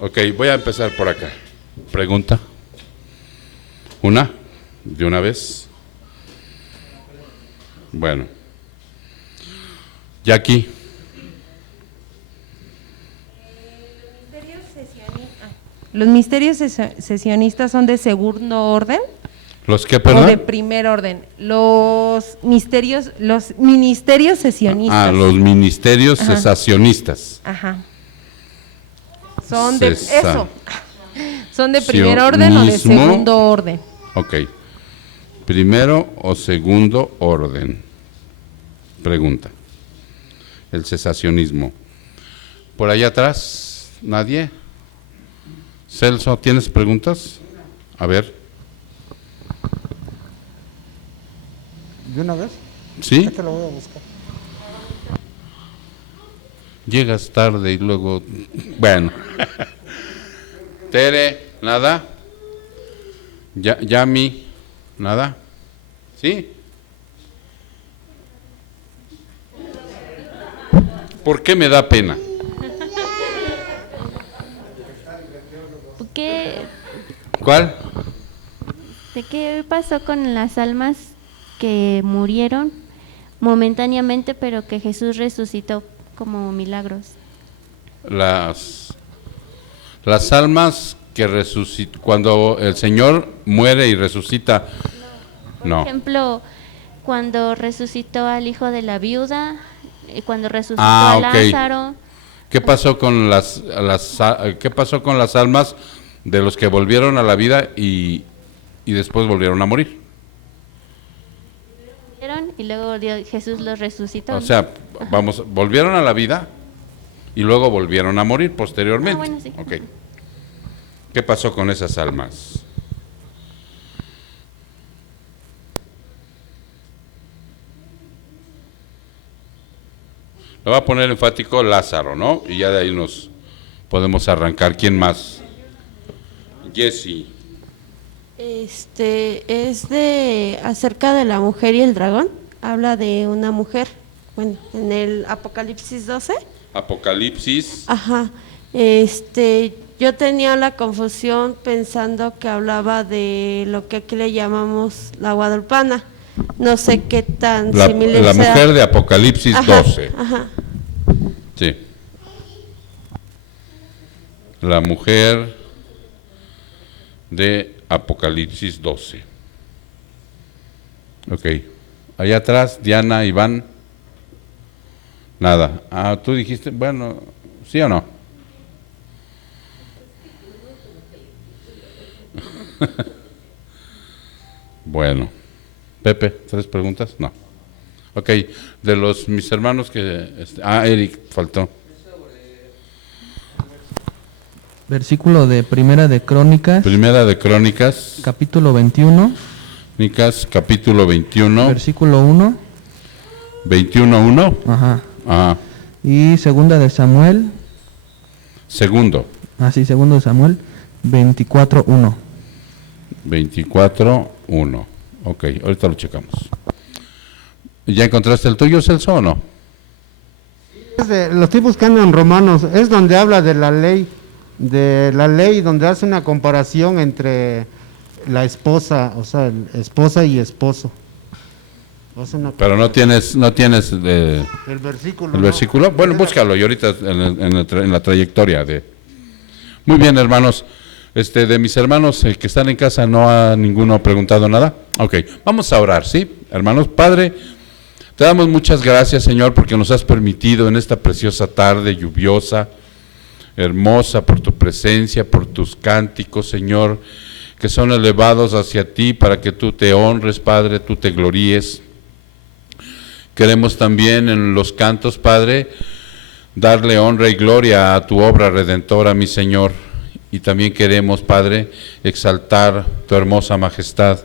Ok, voy a empezar por acá. Pregunta. ¿Una? ¿De una vez? Bueno. Jackie. ¿Los misterios sesionistas son de segundo orden? ¿Los qué, perdón? ¿O de primer orden? Los ministerios sesionistas. Ah, los ministerios cesacionistas. Ajá. Son de eso. ¿Son de primer orden o de segundo orden? Ok. ¿Primero o segundo orden? Pregunta. El cesacionismo. Por allá atrás, ¿nadie? Celso, ¿tienes preguntas? A ver. ¿De una vez? ¿Sí? Ya te lo voy a buscar. Llegas tarde y luego... Bueno. Tere, ¿nada? Yami, ¿nada? ¿Sí? ¿Por qué me da pena? ¿Cuál? ¿De qué pasó con las almas que murieron momentáneamente, pero que Jesús resucitó como milagros? Las almas que resucitan, cuando el Señor muere y resucita, no. Por ejemplo, cuando resucitó al hijo de la viuda, cuando resucitó a Lázaro. ¿Qué pasó con qué pasó con las almas de los que volvieron a la vida y después volvieron a morir? Y luego Jesús los resucitó. O sea, volvieron a la vida y luego volvieron a morir posteriormente. Bueno, sí. Okay. ¿Qué pasó con esas almas? Lo va a poner enfático Lázaro, ¿no? Y ya de ahí nos podemos arrancar. ¿Quién más? Jessie. Es de acerca de la mujer y el dragón. Habla de una mujer, bueno, en el Apocalipsis 12. Apocalipsis. Ajá. Yo tenía la confusión pensando que hablaba de lo que aquí le llamamos la guadalupana. No sé qué tan similar la sea. Mujer de Apocalipsis 12. Ajá. Sí. La mujer de Apocalipsis 12. Ok. Allá atrás, Diana, Iván. Nada. Ah, tú dijiste, bueno, ¿sí o no? Bueno. Pepe, ¿3 preguntas? No. Ok, de mis hermanos que... Eric, faltó. Versículo de Primera de Crónicas. Primera de Crónicas. Capítulo 21. Crónicas, capítulo 21. Versículo 1. 21:1. Ajá. Ajá. Y Segunda de Samuel. Segundo. Sí, Segundo de Samuel, 24:1. 24:1. Ok, ahorita lo checamos. ¿Ya encontraste el tuyo, Celso, o no? Lo estoy buscando en Romanos, es donde habla de la ley, donde hace una comparación entre la esposa, o sea, esposa y esposo. Pero no tienes el versículo. ¿El versículo? Bueno, búscalo y ahorita en la trayectoria de... Muy bien, hermanos. De mis hermanos que están en casa, ¿no ha ninguno preguntado nada? Ok, vamos a orar, ¿sí? Hermanos, Padre, te damos muchas gracias, Señor, porque nos has permitido en esta preciosa tarde lluviosa, hermosa, por tu presencia, por tus cánticos, Señor, que son elevados hacia ti para que tú te honres, Padre, tú te gloríes. Queremos también en los cantos, Padre, darle honra y gloria a tu obra redentora, mi Señor. Y también queremos, Padre, exaltar tu hermosa majestad.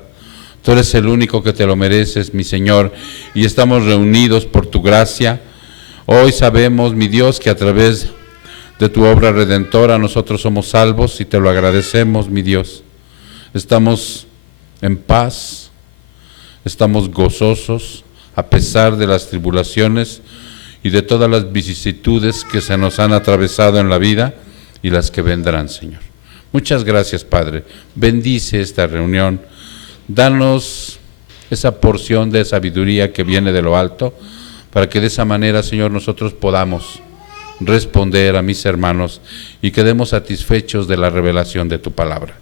Tú eres el único que te lo mereces, mi Señor, y estamos reunidos por tu gracia. Hoy sabemos, mi Dios, que a través de tu obra redentora nosotros somos salvos y te lo agradecemos, mi Dios. Estamos en paz, estamos gozosos a pesar de las tribulaciones y de todas las vicisitudes que se nos han atravesado en la vida. y las que vendrán, Señor. Muchas gracias, Padre. Bendice esta reunión. Danos esa porción de sabiduría que viene de lo alto, para que de esa manera, Señor, nosotros podamos responder a mis hermanos y quedemos satisfechos de la revelación de tu palabra.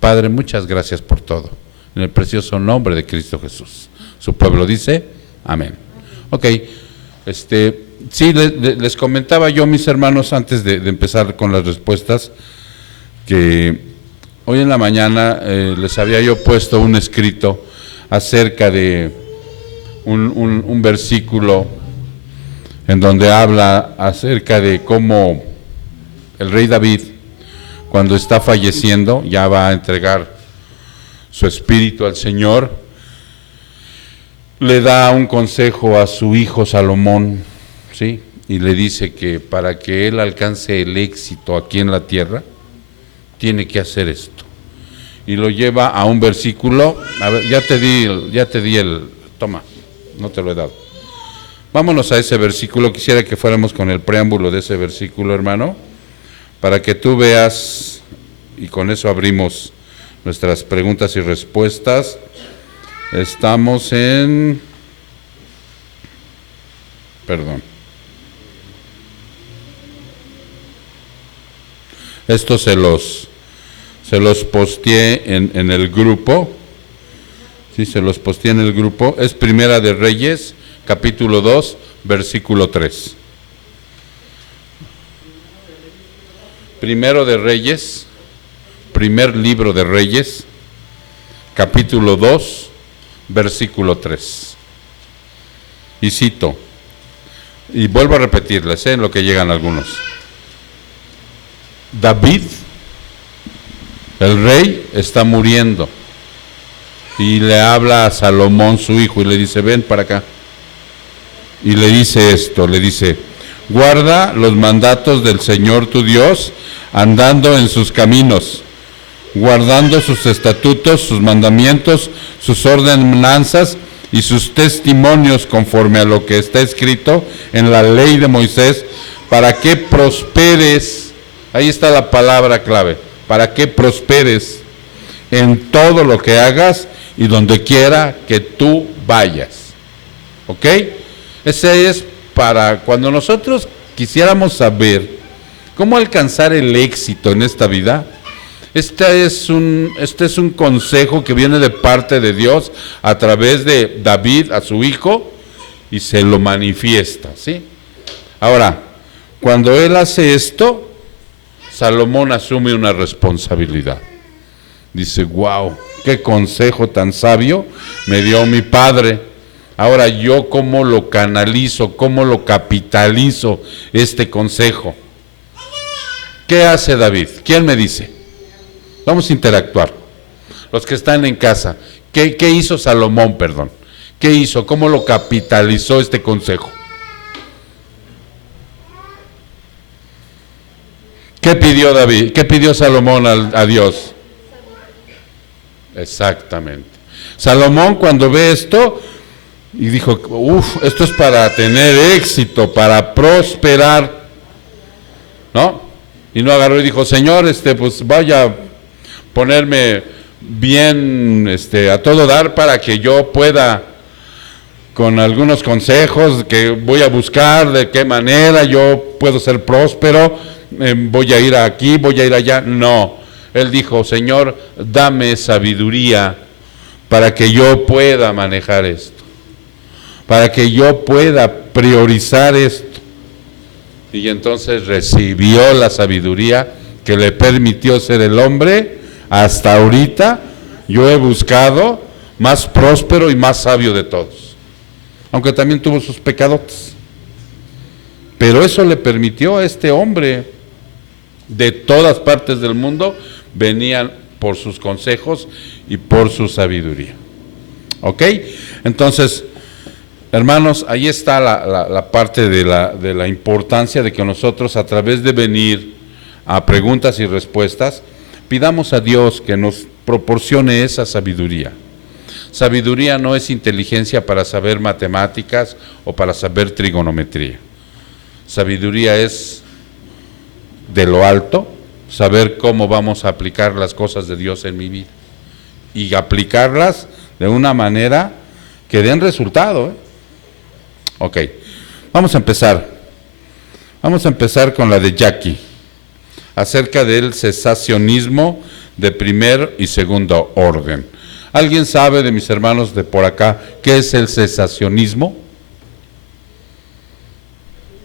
Padre, muchas gracias por todo. En el precioso nombre de Cristo Jesús. Su pueblo dice, amén. Ok, sí, les comentaba yo, mis hermanos, antes de empezar con las respuestas, que hoy en la mañana les había yo puesto un escrito acerca de un versículo en donde habla acerca de cómo el rey David, cuando está falleciendo, ya va a entregar su espíritu al Señor, le da un consejo a su hijo Salomón, ¿sí? Y le dice que para que él alcance el éxito aquí en la tierra, tiene que hacer esto. Y lo lleva a un versículo. A ver, ya te di el, toma, no te lo he dado. Vámonos a ese versículo. Quisiera que fuéramos con el preámbulo de ese versículo, hermano, para que tú veas, y con eso abrimos nuestras preguntas y respuestas. Estamos en, perdón, esto se los posteé en el grupo. Sí, se los posteé en el grupo. Es Primera de Reyes, capítulo 2, versículo 3. Primero de Reyes, primer libro de Reyes, capítulo 2, versículo 3. Y cito, y vuelvo a repetirles, en lo que llegan algunos. David, el rey, está muriendo y le habla a Salomón, su hijo, y le dice, ven para acá. Y le dice esto, le dice, guarda los mandatos del Señor tu Dios, andando en sus caminos, guardando sus estatutos, sus mandamientos, sus ordenanzas y sus testimonios conforme a lo que está escrito en la ley de Moisés, para que prosperes. Ahí está la palabra clave, para que prosperes en todo lo que hagas y donde quiera que tú vayas. ¿Ok? Ese es para cuando nosotros quisiéramos saber cómo alcanzar el éxito en esta vida. Este es un consejo que viene de parte de Dios a través de David a su hijo y se lo manifiesta, ¿sí? Ahora, cuando él hace esto, Salomón asume una responsabilidad. Dice, wow, qué consejo tan sabio me dio mi padre. Ahora yo cómo lo canalizo, cómo lo capitalizo este consejo. ¿Qué hace David? ¿Quién me dice? Vamos a interactuar. Los que están en casa, ¿qué hizo Salomón, perdón? ¿Qué hizo? ¿Cómo lo capitalizó este consejo? ¿Qué pidió David? ¿Qué pidió Salomón a Dios? Exactamente. Salomón cuando ve esto y dijo, esto es para tener éxito, para prosperar, ¿no? Y no agarró y dijo, Señor, pues vaya a ponerme bien, a todo dar para que yo pueda, con algunos consejos que voy a buscar, de qué manera yo puedo ser próspero, voy a ir aquí, voy a ir allá. No, él dijo, Señor, dame sabiduría para que yo pueda manejar esto, para que yo pueda priorizar esto. Y entonces recibió la sabiduría que le permitió ser el hombre hasta ahorita. Yo he buscado más próspero y más sabio de todos, aunque también tuvo sus pecadotes, pero eso le permitió a este hombre. De todas partes del mundo venían por sus consejos y por su sabiduría. ¿Ok? Entonces, hermanos, ahí está la parte de la importancia de que nosotros, a través de venir a preguntas y respuestas, pidamos a Dios que nos proporcione esa sabiduría. Sabiduría no es inteligencia para saber matemáticas o para saber trigonometría. Sabiduría es de lo alto, saber cómo vamos a aplicar las cosas de Dios en mi vida y aplicarlas de una manera que den resultado. Ok, vamos a empezar. Vamos a empezar con la de Jackie, acerca del cesacionismo de primer y segundo orden. ¿Alguien sabe, de mis hermanos de por acá, qué es el cesacionismo?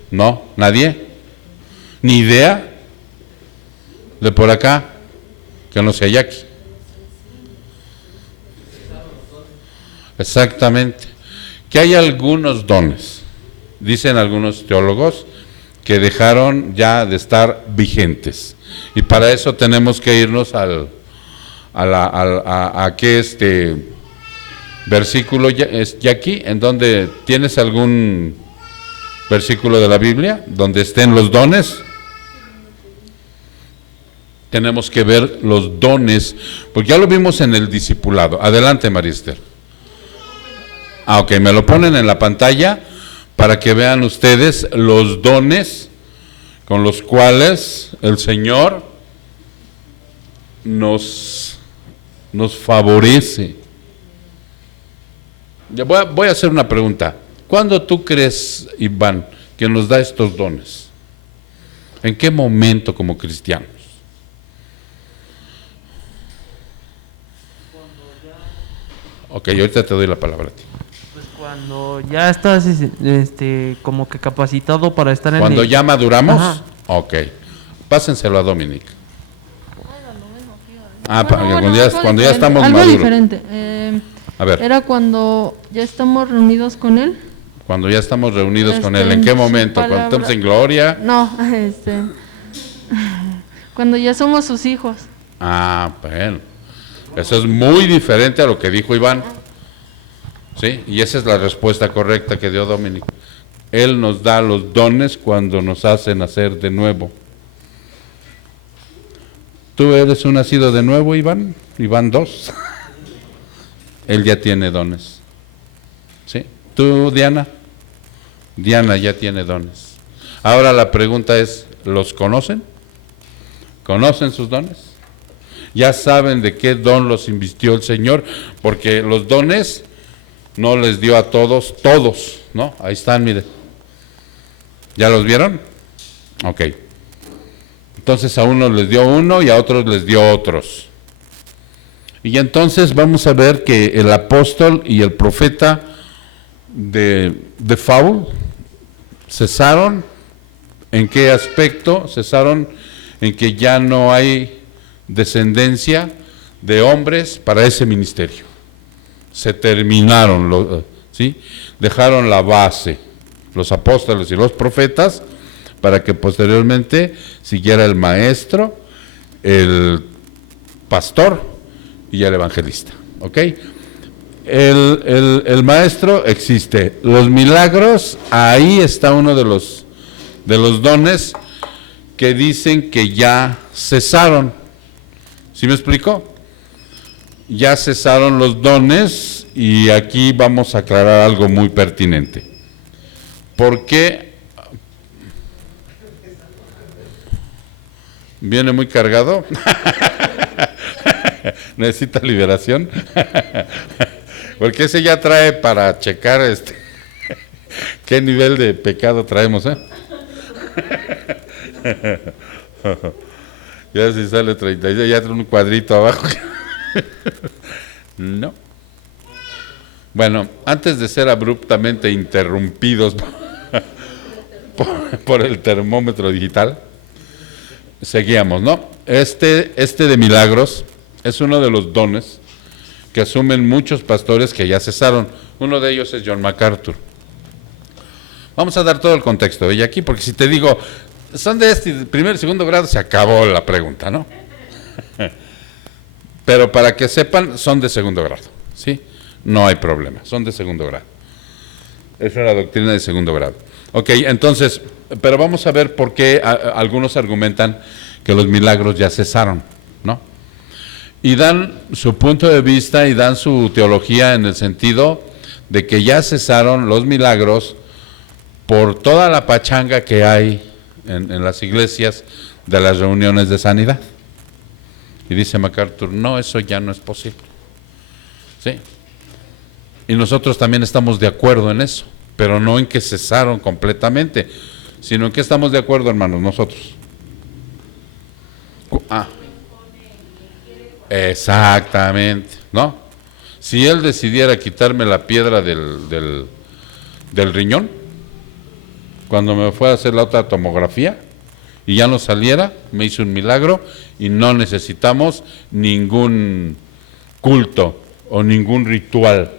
¿No? ¿Nadie? ¿Ni idea? De por acá, que no sea Jackie. Exactamente. Que hay algunos dones, dicen algunos teólogos, que dejaron ya de estar vigentes. Y para eso tenemos que irnos a qué versículo es Jackie, en donde tienes algún versículo de la Biblia donde estén los dones. Tenemos que ver los dones, porque ya lo vimos en el discipulado. Adelante, María Esther. Ok, me lo ponen en la pantalla para que vean ustedes los dones con los cuales el Señor nos favorece. Voy a hacer una pregunta. ¿Cuándo tú crees, Iván, que nos da estos dones? ¿En qué momento como cristianos? Ok, ahorita te doy la palabra a ti. Pues cuando ya estás como que capacitado para estar ¿Cuando ya maduramos? Ajá. Ok. Pásenselo a Dominic. Cuando ya estamos algo maduros. diferente. A ver. Era cuando ya estamos reunidos con Él. Cuando ya estamos reunidos con Él, ¿en qué momento? ¿Cuando estamos en gloria? No, cuando ya somos sus hijos. Ah, bueno. Eso es muy diferente a lo que dijo Iván. ¿Sí? Y esa es la respuesta correcta que dio Dominic. Él nos da los dones cuando nos hace nacer de nuevo. ¿Tú eres un nacido de nuevo, Iván? Iván 2. Él ya tiene dones. ¿Sí? ¿Tú, Diana? Diana ya tiene dones. Ahora la pregunta es, ¿los conocen? ¿Conocen sus dones? ¿Ya saben de qué don los invistió el Señor? Porque los dones no les dio a todos, ¿no? Ahí están, mire. ¿Ya los vieron? Ok. Entonces a unos les dio uno y a otros les dio otros. Y entonces vamos a ver que el apóstol y el profeta de Faul cesaron. ¿En qué aspecto? Cesaron en que ya no hay descendencia de hombres para ese ministerio. Se terminaron, ¿sí? Dejaron la base, los apóstoles y los profetas, para que posteriormente siguiera el maestro, el pastor y el evangelista. ¿Ok? El maestro existe. Los milagros, ahí está uno de los dones que dicen que ya cesaron. ¿Sí me explico? Ya cesaron los dones y aquí vamos a aclarar algo muy pertinente. ¿Por qué? ¿Viene muy cargado? ¿Necesita liberación? Porque ese ya trae para checar qué nivel de pecado traemos, Ya si sale 36, ya trae un cuadrito abajo. No. Bueno, antes de ser abruptamente interrumpidos por el termómetro digital, seguíamos, ¿no? Este de milagros es uno de los dones que asumen muchos pastores que ya cesaron. Uno de ellos es John MacArthur. Vamos a dar todo el contexto de aquí, porque si te digo, son de primer y segundo grado, se acabó la pregunta, ¿no? Pero para que sepan, son de segundo grado, ¿sí? No hay problema, son de segundo grado. Es una doctrina de segundo grado. Ok, entonces, pero vamos a ver por qué algunos argumentan que los milagros ya cesaron, ¿no? Y dan su punto de vista y dan su teología en el sentido de que ya cesaron los milagros por toda la pachanga que hay en las iglesias de las reuniones de sanidad. Y dice MacArthur, no, eso ya no es posible. ¿Sí? Y nosotros también estamos de acuerdo en eso, pero no en que cesaron completamente, sino en que estamos de acuerdo, hermanos, nosotros. Exactamente, ¿no? Si él decidiera quitarme la piedra del riñón, cuando me fue a hacer la otra tomografía, y ya no saliera, me hizo un milagro y no necesitamos ningún culto o ningún ritual.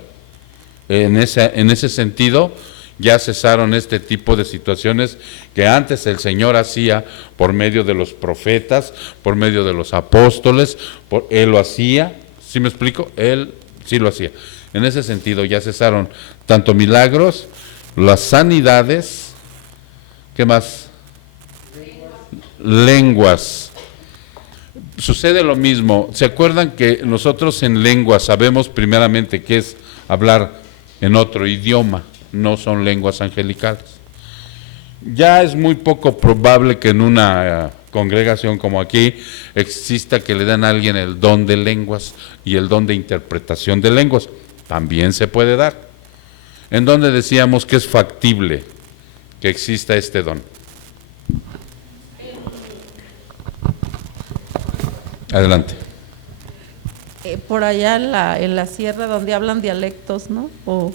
En ese sentido, ya cesaron este tipo de situaciones que antes el Señor hacía por medio de los profetas, por medio de los apóstoles, Él lo hacía, ¿sí me explico? Él sí lo hacía. En ese sentido ya cesaron tanto milagros, las sanidades, ¿qué más? Lenguas. Sucede lo mismo. ¿Se acuerdan que nosotros en lenguas sabemos primeramente qué es hablar en otro idioma? No son lenguas angelicales. Ya es muy poco probable que en una congregación como aquí exista que le den a alguien el don de lenguas y el don de interpretación de lenguas. También se puede dar. ¿En dónde decíamos que es factible que exista este don? Adelante. Por allá en la sierra donde hablan dialectos, ¿no? O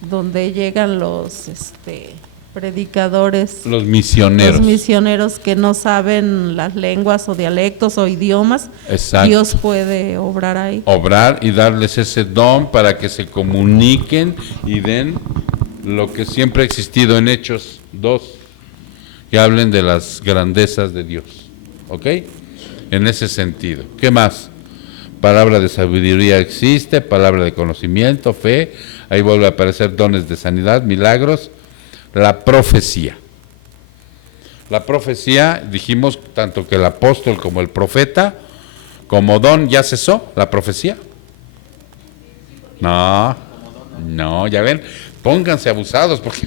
donde llegan los predicadores. Los misioneros. Los misioneros que no saben las lenguas o dialectos o idiomas. Exacto. Dios puede obrar ahí. Obrar y darles ese don para que se comuniquen y den lo que siempre ha existido en Hechos 2, que hablen de las grandezas de Dios. ¿Ok? En ese sentido. ¿Qué más? Palabra de sabiduría existe, palabra de conocimiento, fe, ahí vuelve a aparecer dones de sanidad, milagros, la profecía. La profecía, dijimos, tanto que el apóstol como el profeta, como don, ¿ya cesó la profecía? No, ya ven, pónganse abusados, porque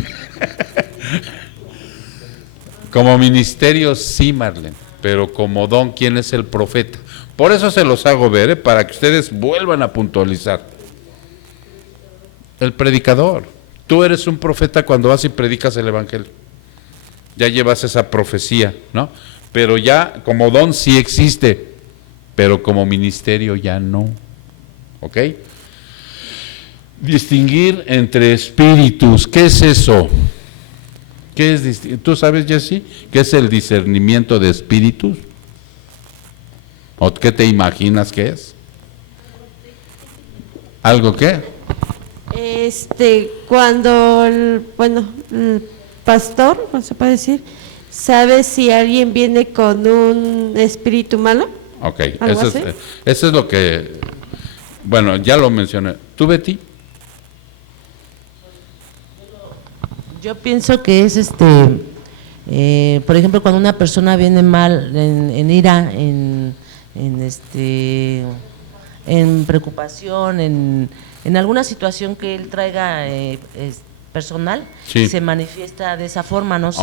como ministerio sí, Marlene, pero como don, ¿quién es el profeta? Por eso se los hago ver, para que ustedes vuelvan a puntualizar. El predicador. Tú eres un profeta cuando vas y predicas el evangelio. Ya llevas esa profecía, ¿no? Pero ya como don sí existe, pero como ministerio ya no. ¿Ok? Distinguir entre espíritus. ¿Qué es eso? ¿Qué es? ¿Tú sabes, Jessy, qué es el discernimiento de espíritus? ¿O qué te imaginas que es? ¿Algo qué? Cuando el pastor, no se puede decir, sabe si alguien viene con un espíritu malo. Ok, eso es lo que, bueno, ya lo mencioné. ¿Tú, Betty? Yo pienso que es por ejemplo, cuando una persona viene mal, en ira, en preocupación, en alguna situación que él traiga personal, sí, se manifiesta de esa forma, no sé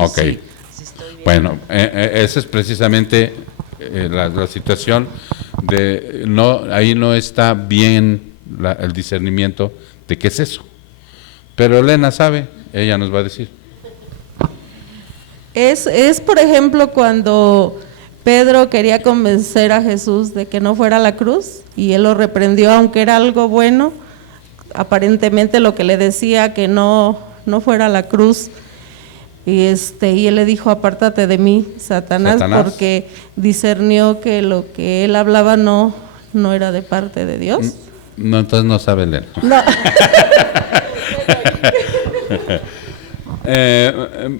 si estoy bien. Bueno, esa es precisamente la situación de, ahí no está bien el discernimiento de qué es eso. Pero Elena sabe, ella nos va a decir. Es por ejemplo, cuando Pedro quería convencer a Jesús de que no fuera a la cruz y él lo reprendió, aunque era algo bueno, aparentemente lo que le decía que no fuera a la cruz. Y él le dijo: apártate de mí, Satanás, porque discernió que lo que él hablaba no era de parte de Dios. No, entonces no sabe leer. No.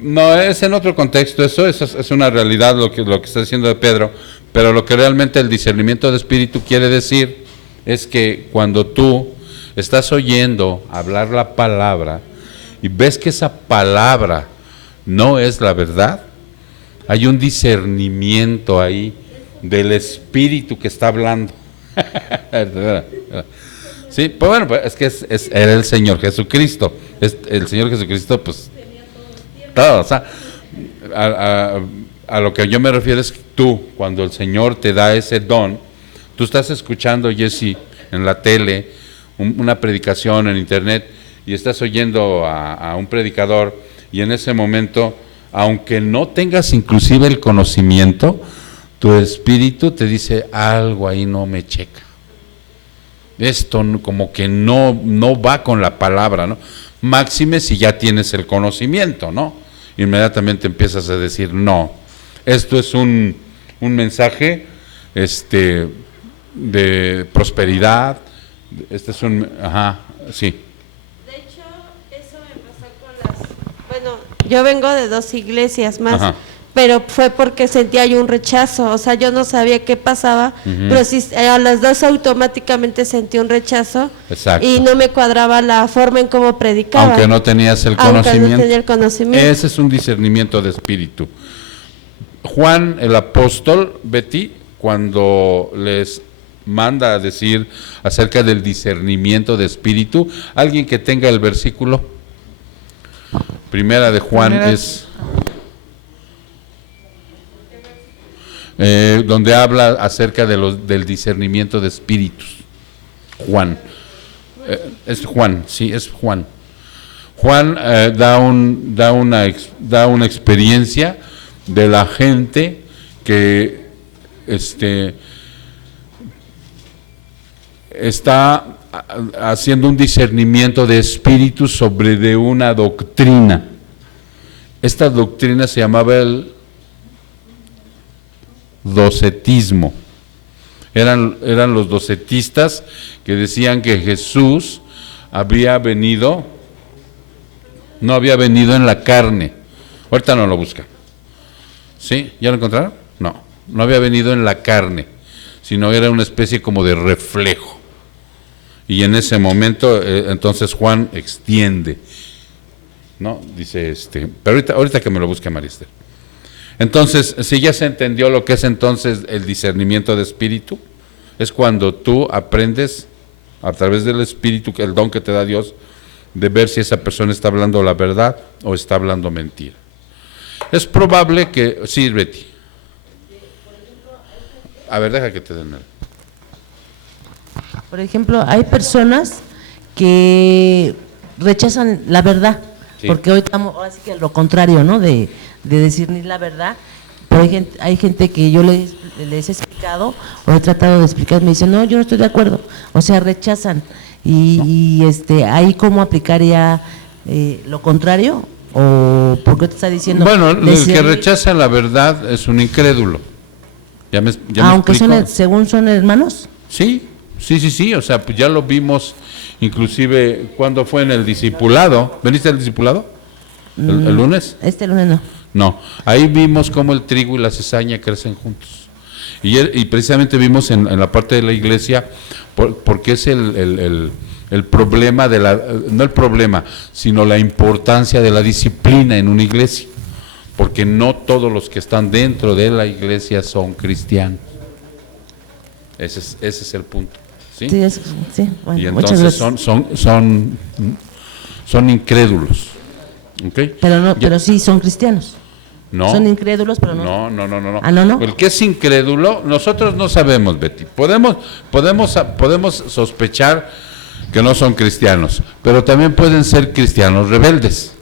No, es en otro contexto, eso es una realidad lo que está diciendo de Pedro, pero lo que realmente el discernimiento de espíritu quiere decir es que cuando tú estás oyendo hablar la palabra y ves que esa palabra no es la verdad, hay un discernimiento ahí del espíritu que está hablando. Sí, pues bueno, pues es que era el Señor Jesucristo. El Señor Jesucristo, pues todo, o sea, a lo que yo me refiero es que tú, cuando el Señor te da ese don, tú estás escuchando, Jesse, en la tele, una predicación en internet, y estás oyendo a un predicador, y en ese momento, aunque no tengas inclusive el conocimiento, tu espíritu te dice, algo ahí no me checa. Esto como que no va con la palabra, ¿no? Máxime si ya tienes el conocimiento, ¿no? Inmediatamente empiezas a decir, no, esto es un mensaje de prosperidad, este es un, sí. De hecho, eso me pasó con bueno, yo vengo de 2 iglesias más, ajá, pero fue porque sentía yo un rechazo, o sea, yo no sabía qué pasaba, pero sí, a las 2 automáticamente sentí un rechazo. Exacto. Y no me cuadraba la forma en cómo predicaba. Aunque no tenías el conocimiento. No tenía el conocimiento. Ese es un discernimiento de espíritu. Juan el apóstol, Betty, cuando les manda a decir acerca del discernimiento de espíritu, alguien que tenga el versículo, primera de Juan es donde habla acerca de del discernimiento de espíritus. Juan, es Juan, sí, es Juan. Juan da una experiencia de la gente que está haciendo un discernimiento de espíritus sobre de una doctrina. Esta doctrina se llamaba el docetismo. Eran los docetistas que decían que Jesús no había venido en la carne. Ahorita no lo busca. ¿Sí? ¿Ya lo encontraron? No había venido en la carne, sino era una especie como de reflejo. Y en ese momento, entonces Juan extiende, ¿no? Dice pero ahorita que me lo busque Marister. Entonces, si ya se entendió lo que es entonces el discernimiento de espíritu, es cuando tú aprendes a través del espíritu, el don que te da Dios, de ver si esa persona está hablando la verdad o está hablando mentira. Es probable que, sí, Betty. A ver, deja que te den. Por ejemplo, hay personas que rechazan la verdad, sí, porque hoy estamos, así que lo contrario, ¿no? De decir ni la verdad, pero hay gente que yo les he explicado o he tratado de explicar, me dicen, no, yo no estoy de acuerdo, o sea, rechazan, y ahí cómo aplicaría lo contrario, o por qué te está diciendo. Bueno, el que rechaza la verdad es un incrédulo. ¿Ya me aunque según son hermanos? Sí, o sea, pues ya lo vimos, inclusive cuando fue en el discipulado. ¿Veniste al discipulado? ¿El lunes? Este lunes no. No, ahí vimos cómo el trigo y la cizaña crecen juntos. Y precisamente vimos en la parte de la iglesia, porque es el problema no el problema, sino la importancia de la disciplina en una iglesia. Porque no todos los que están dentro de la iglesia son cristianos. Ese es el punto. ¿Sí? Sí, bueno, y entonces son incrédulos. ¿Okay? Pero sí son cristianos. No. Son incrédulos, pero no. No. Ah, no. El que es incrédulo, nosotros no sabemos, Betty. Podemos sospechar que no son cristianos, pero también pueden ser cristianos rebeldes,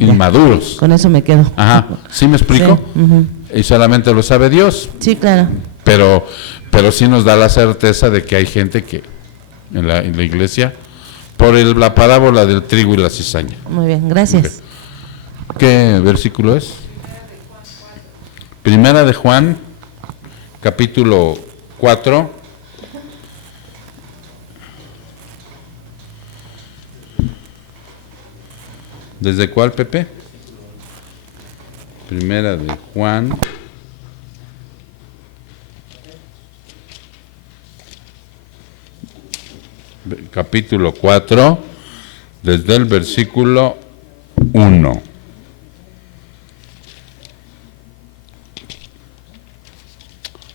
inmaduros. Con eso me quedo. Ajá, ¿sí me explico? Sí. Y solamente lo sabe Dios. Sí, claro. Pero sí nos da la certeza de que hay gente que en la iglesia, por la parábola del trigo y la cizaña. Muy bien, gracias. Okay. ¿Qué versículo es? Primera de Juan, capítulo 4. ¿Desde cuál, Pepe? Primera de Juan. Capítulo 4, desde el versículo 1.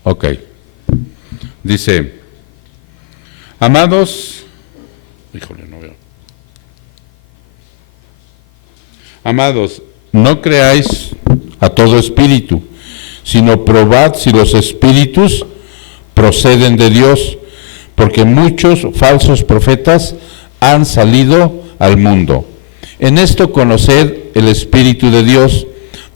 Ok. Dice, amados, no veo. Amados, no creáis a todo espíritu, sino probad si los espíritus proceden de Dios, porque muchos falsos profetas han salido al mundo. En esto conoced el Espíritu de Dios.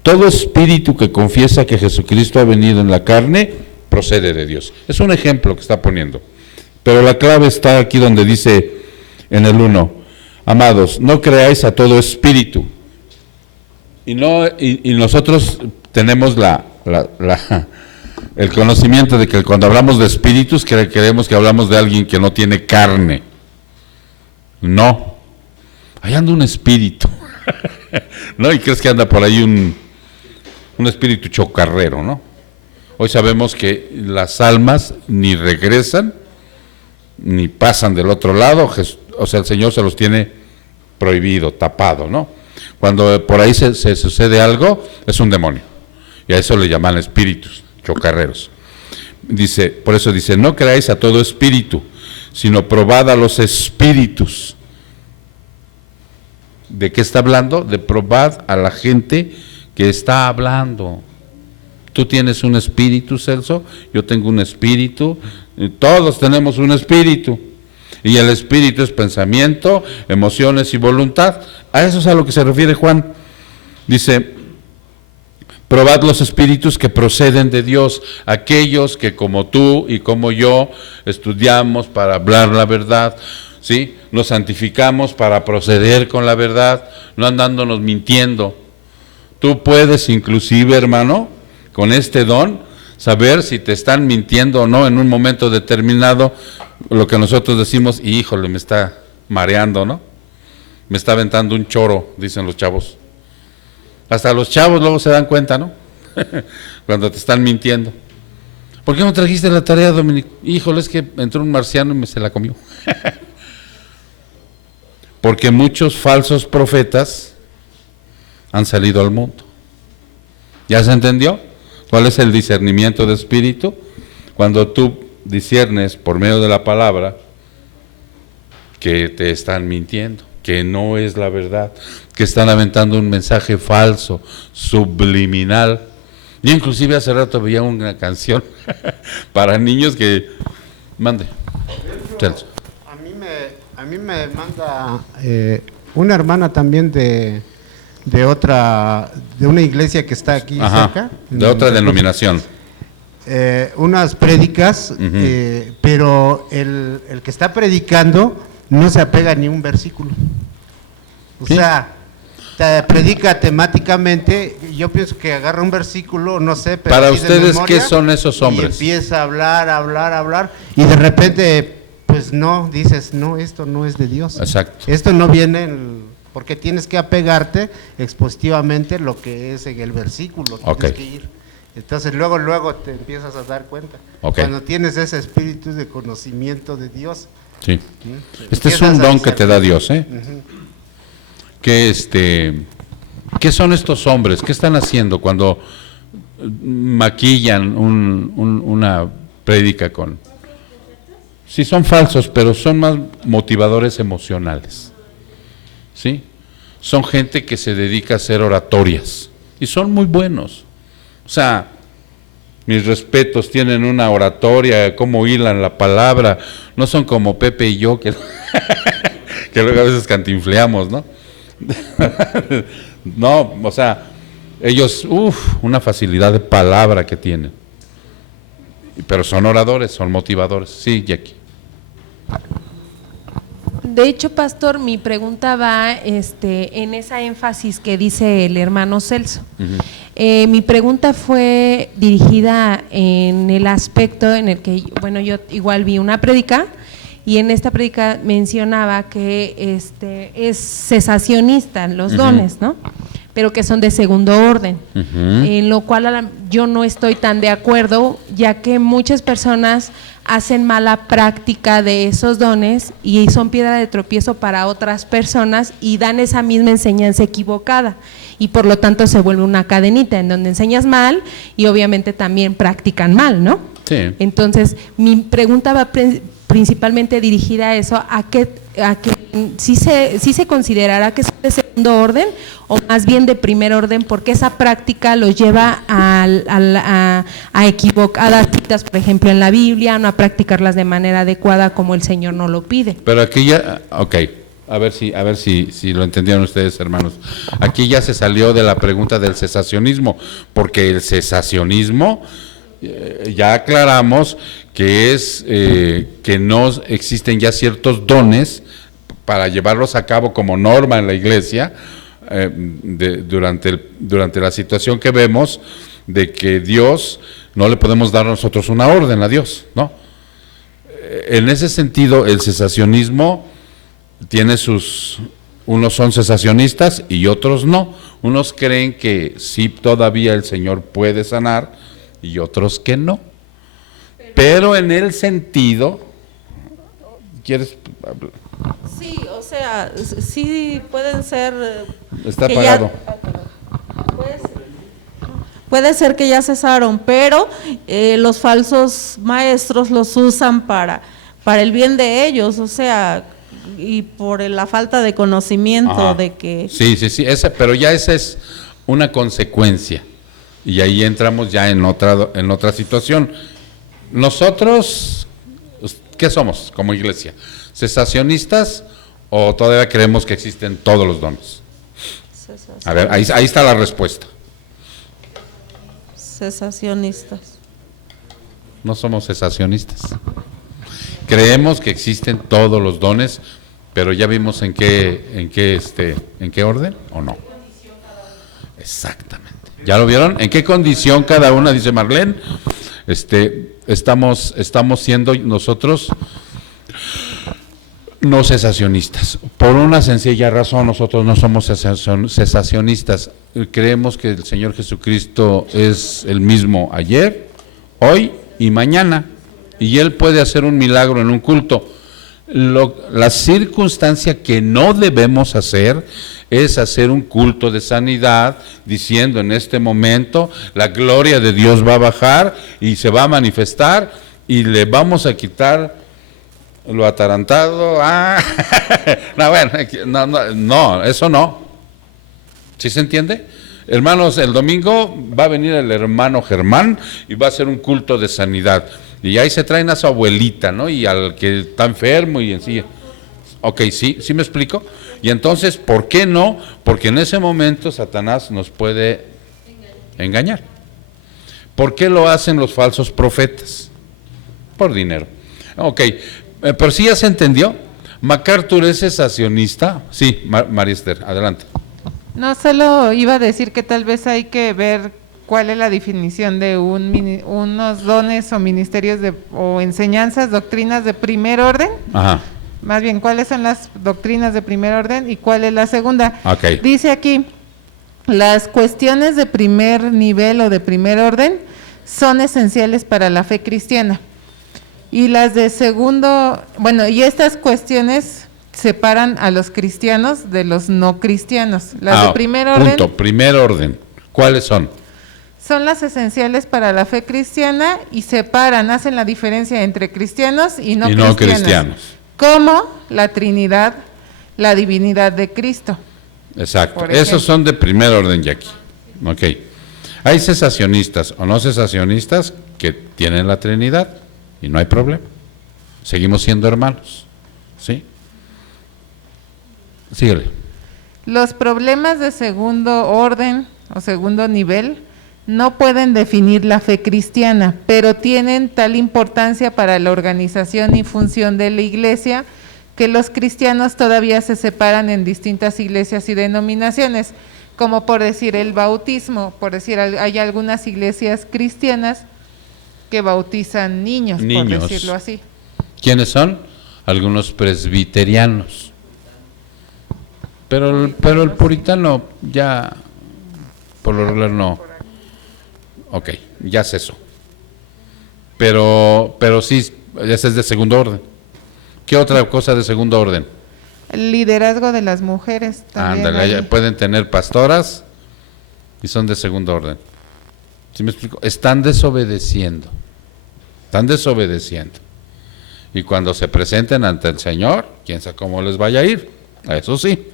Todo espíritu que confiesa que Jesucristo ha venido en la carne, procede de Dios. Es un ejemplo que está poniendo. Pero la clave está aquí donde dice en el 1, amados, no creáis a todo espíritu. Y nosotros tenemos el conocimiento de que cuando hablamos de espíritus, creemos que hablamos de alguien que no tiene carne. No. Ahí anda un espíritu. ¿No? Y crees que anda por ahí un espíritu chocarrero, ¿no? Hoy sabemos que las almas ni regresan, ni pasan del otro lado, o sea, el Señor se los tiene prohibido, tapado, ¿no? Cuando por ahí se sucede algo, es un demonio, y a eso le llaman espíritus, chocarreros. Dice, por eso dice, no creáis a todo espíritu, sino probad a los espíritus. ¿De qué está hablando? De probad a la gente que está hablando. Tú tienes un espíritu, Celso, yo tengo un espíritu, todos tenemos un espíritu, y el espíritu es pensamiento, emociones y voluntad. A eso es a lo que se refiere Juan. Dice, probad los espíritus que proceden de Dios, aquellos que como tú y como yo estudiamos para hablar la verdad, ¿sí? Nos santificamos para proceder con la verdad, no andándonos mintiendo. Tú puedes inclusive, hermano, con este don, saber si te están mintiendo o no en un momento determinado, lo que nosotros decimos, híjole, me está mareando, ¿no? Me está aventando un choro, dicen los chavos. Hasta los chavos luego se dan cuenta, ¿no? Cuando te están mintiendo. ¿Por qué no trajiste la tarea, Dominic? Híjole, es que entró un marciano y se la comió. Porque muchos falsos profetas han salido al mundo. ¿Ya se entendió? ¿Cuál es el discernimiento de espíritu? Cuando tú disciernes por medio de la palabra que te están mintiendo, que no es la verdad, que están aventando un mensaje falso, subliminal. Yo inclusive hace rato veía una canción para niños que... Mande. Celso. A mí me manda una hermana también de una iglesia que está aquí cerca. De otra denominación. Unas prédicas, pero el que está predicando no se apega a ni un versículo. O sea, te predica temáticamente. Yo pienso que agarra un versículo, no sé, pero para ustedes, ¿qué son esos hombres? Y empieza a hablar, y de repente, pues no, dices, no, esto no es de Dios. Exacto. Esto no viene, porque tienes que apegarte expositivamente lo que es en el versículo, tienes que ir. Entonces luego te empiezas a dar cuenta. Cuando tienes ese espíritu de conocimiento de Dios. Sí. Este es un don que te da Dios, ¿eh? ¿Qué son estos hombres? ¿Qué están haciendo cuando maquillan una prédica con... Sí, son falsos, pero son más motivadores emocionales. ¿Sí? Son gente que se dedica a hacer oratorias y son muy buenos. O sea, mis respetos, tienen una oratoria, cómo hilan la palabra, no son como Pepe y yo que luego a veces cantinfleamos, ¿no? No, o sea, ellos, una facilidad de palabra que tienen. Pero son oradores, son motivadores. Sí, Jackie. De hecho, pastor, mi pregunta va en esa énfasis que dice el hermano Celso. Mi pregunta fue dirigida en el aspecto en el que, bueno, yo igual vi una prédica y en esta prédica mencionaba que es cesacionista los dones, ¿no? Pero que son de segundo orden, en lo cual yo no estoy tan de acuerdo, ya que muchas personas hacen mala práctica de esos dones y son piedra de tropiezo para otras personas y dan esa misma enseñanza equivocada y por lo tanto se vuelve una cadenita en donde enseñas mal y obviamente también practican mal, ¿no? Sí. Entonces, mi pregunta va principalmente dirigida a eso, a qué a que sí se considerará que es de segundo orden o más bien de primer orden, porque esa práctica los lleva a equivocadas citas, por ejemplo, en la Biblia, no a practicarlas de manera adecuada como el Señor nos lo pide. Pero aquí ya, ok, a ver si lo entendieron ustedes, hermanos. Aquí ya se salió de la pregunta del cesacionismo, porque el cesacionismo, ya aclaramos que es que no existen ya ciertos dones para llevarlos a cabo como norma en la iglesia, durante la situación que vemos de que Dios, no le podemos dar nosotros una orden a Dios, ¿no? En ese sentido, el cesacionismo tiene unos son cesacionistas y otros no. Unos creen que sí todavía el Señor puede sanar y otros que no. Pero en el sentido, ¿quieres hablar? Sí, o sea, sí pueden ser... Está apagado. Puede ser que ya cesaron, pero los falsos maestros los usan para el bien de ellos, o sea, y por la falta de conocimiento. Ajá. De que... Sí, pero ya esa es una consecuencia. Y ahí entramos ya en otra situación. Nosotros, ¿qué somos como iglesia? ¿Cesacionistas o todavía creemos que existen todos los dones? A ver, ahí está la respuesta. Cesacionistas. No somos cesacionistas. Creemos que existen todos los dones, pero ya vimos en qué orden o no. Exactamente. ¿Ya lo vieron? ¿En qué condición cada una? Dice Marlene. Estamos siendo nosotros no cesacionistas. Por una sencilla razón, nosotros no somos cesacionistas. Creemos que el Señor Jesucristo es el mismo ayer, hoy y mañana, y Él puede hacer un milagro en un culto. La circunstancia que no debemos hacer es hacer un culto de sanidad diciendo en este momento la gloria de Dios va a bajar y se va a manifestar y le vamos a quitar lo atarantado. No, eso no. ¿Sí se entiende? Hermanos, el domingo va a venir el hermano Germán y va a hacer un culto de sanidad. Y ahí se traen a su abuelita, ¿no? Y al que está enfermo y en sí. Ok, ¿sí me explico? Y entonces, ¿por qué no? Porque en ese momento Satanás nos puede engañar. ¿Por qué lo hacen los falsos profetas? Por dinero. Ok, pero sí ya se entendió. ¿MacArthur es cesacionista? Sí, María Esther, adelante. No, solo iba a decir que tal vez hay que ver cuál es la definición de unos dones o ministerios o enseñanzas, doctrinas de primer orden. Ajá. Más bien, ¿cuáles son las doctrinas de primer orden y cuál es la segunda? Okay. Dice aquí, las cuestiones de primer nivel o de primer orden son esenciales para la fe cristiana. Y las de segundo, y estas cuestiones separan a los cristianos de los no cristianos. Las de primer orden. Primer orden. ¿Cuáles son? Son las esenciales para la fe cristiana y hacen la diferencia entre cristianos y no cristianos. Como la Trinidad, la divinidad de Cristo. Exacto. Esos son de primer orden, Jackie. Ok. Hay cesacionistas o no cesacionistas que tienen la Trinidad y no hay problema. Seguimos siendo hermanos. ¿Sí? Síguele. Los problemas de segundo orden o segundo nivel no pueden definir la fe cristiana, pero tienen tal importancia para la organización y función de la iglesia que los cristianos todavía se separan en distintas iglesias y denominaciones, como por decir el bautismo, hay algunas iglesias cristianas que bautizan niños, por decirlo así. ¿Quiénes son? Algunos presbiterianos. Pero el puritano ya, por lo regular no. Ok, ya es eso. Pero sí, ese es de segundo orden. ¿Qué otra cosa de segundo orden? El liderazgo de las mujeres también. Ándale, pueden tener pastoras y son de segundo orden. ¿Sí me explico? Están desobedeciendo. Y cuando se presenten ante el Señor, quién sabe cómo les vaya a ir. Eso sí,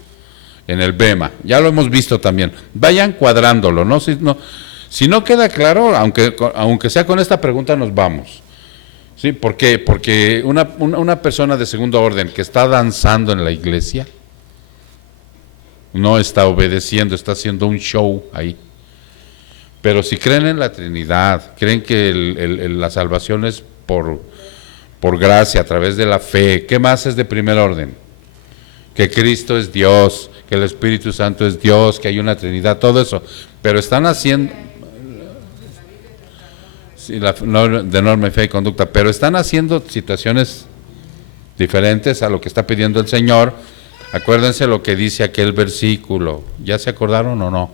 en el bema, ya lo hemos visto también. Vayan cuadrándolo, ¿no? Si no queda claro, aunque sea con esta pregunta nos vamos. ¿Sí? ¿Por qué? Porque una persona de segundo orden que está danzando en la iglesia no está obedeciendo, está haciendo un show ahí. Pero si creen en la Trinidad, creen que la salvación es por gracia, a través de la fe, ¿qué más es de primer orden? Que Cristo es Dios, que el Espíritu Santo es Dios, que hay una Trinidad, todo eso. Pero están haciendo... Sí, de norma fe y conducta, pero están haciendo situaciones diferentes a lo que está pidiendo el Señor. Acuérdense lo que dice aquel versículo. ¿Ya se acordaron o no?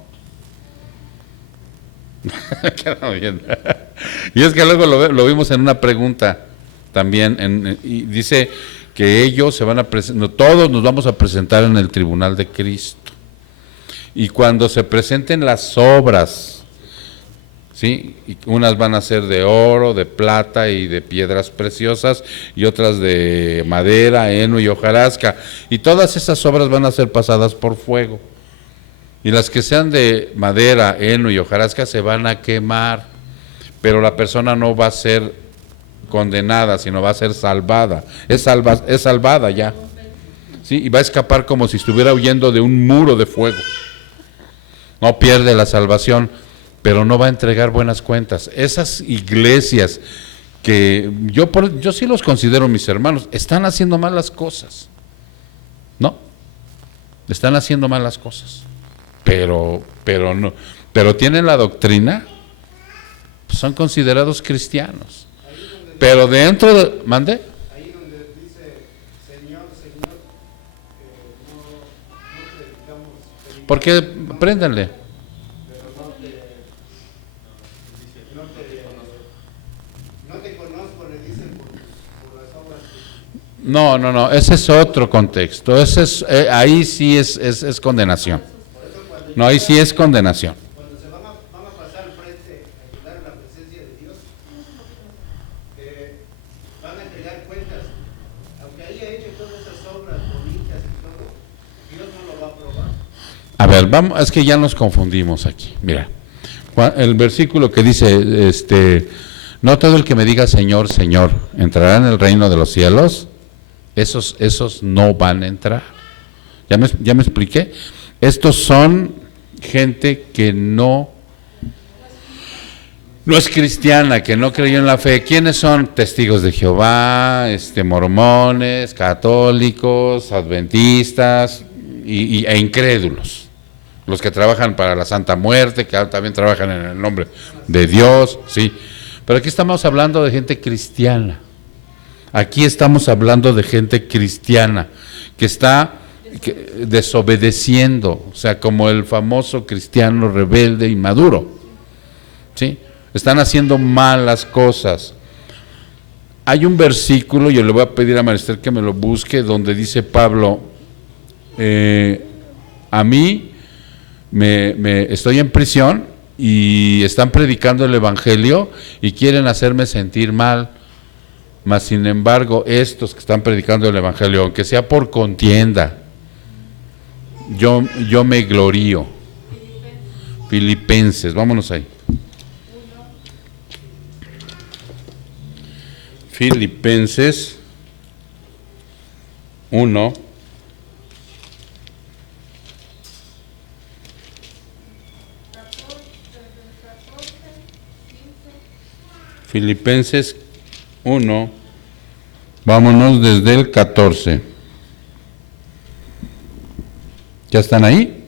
Y es que luego lo vimos en una pregunta también, y dice que ellos se van a presentar, todos nos vamos a presentar en el tribunal de Cristo. Y cuando se presenten las obras, ¿sí? Y unas van a ser de oro, de plata y de piedras preciosas, y otras de madera, heno y hojarasca, y todas esas obras van a ser pasadas por fuego. Y las que sean de madera, heno y hojarasca se van a quemar, pero la persona no va a ser condenada, sino va a ser salvada. Es salvada ya. ¿Sí? Y va a escapar como si estuviera huyendo de un muro de fuego. No pierde la salvación, pero no va a entregar buenas cuentas. Esas iglesias que yo sí los considero mis hermanos, están haciendo mal las cosas. ¿No? Están haciendo mal las cosas. Pero tienen la doctrina, son considerados cristianos. Pero dentro de... ¿Mande? Ahí donde dice Señor, Señor, no predicamos. Porque, préndanle. No te conozco, le dicen por las obras. No, ese es otro contexto. Ahí sí es condenación. No, ahí sí es condenación. Cuando se van a pasar al frente a ayudar en la presencia de Dios, van a entregar cuentas. Aunque haya hecho todas esas obras bonitas y todo, Dios no lo va a aprobar. A ver, es que ya nos confundimos aquí. Mira, el versículo que dice, no todo el que me diga Señor, Señor, entrará en el reino de los cielos. Esos no van a entrar. ¿Ya me expliqué? Estos son gente que no es cristiana, que no creyó en la fe. ¿Quiénes son? Testigos de Jehová, mormones, católicos, adventistas e incrédulos. Los que trabajan para la Santa Muerte, que también trabajan en el nombre de Dios, sí. Pero aquí estamos hablando de gente cristiana. Aquí estamos hablando de gente cristiana que está desobedeciendo, o sea, como el famoso cristiano rebelde y maduro, ¿sí? Están haciendo malas cosas. Hay un versículo, yo le voy a pedir a Marister que me lo busque, donde dice Pablo, a mí estoy en prisión y están predicando el evangelio y quieren hacerme sentir mal, mas sin embargo estos que están predicando el evangelio, aunque sea por contienda, yo me glorío. Filipenses, vámonos ahí. Filipenses 1. Filipenses 1. Vámonos desde el 14. ¿Ya están ahí?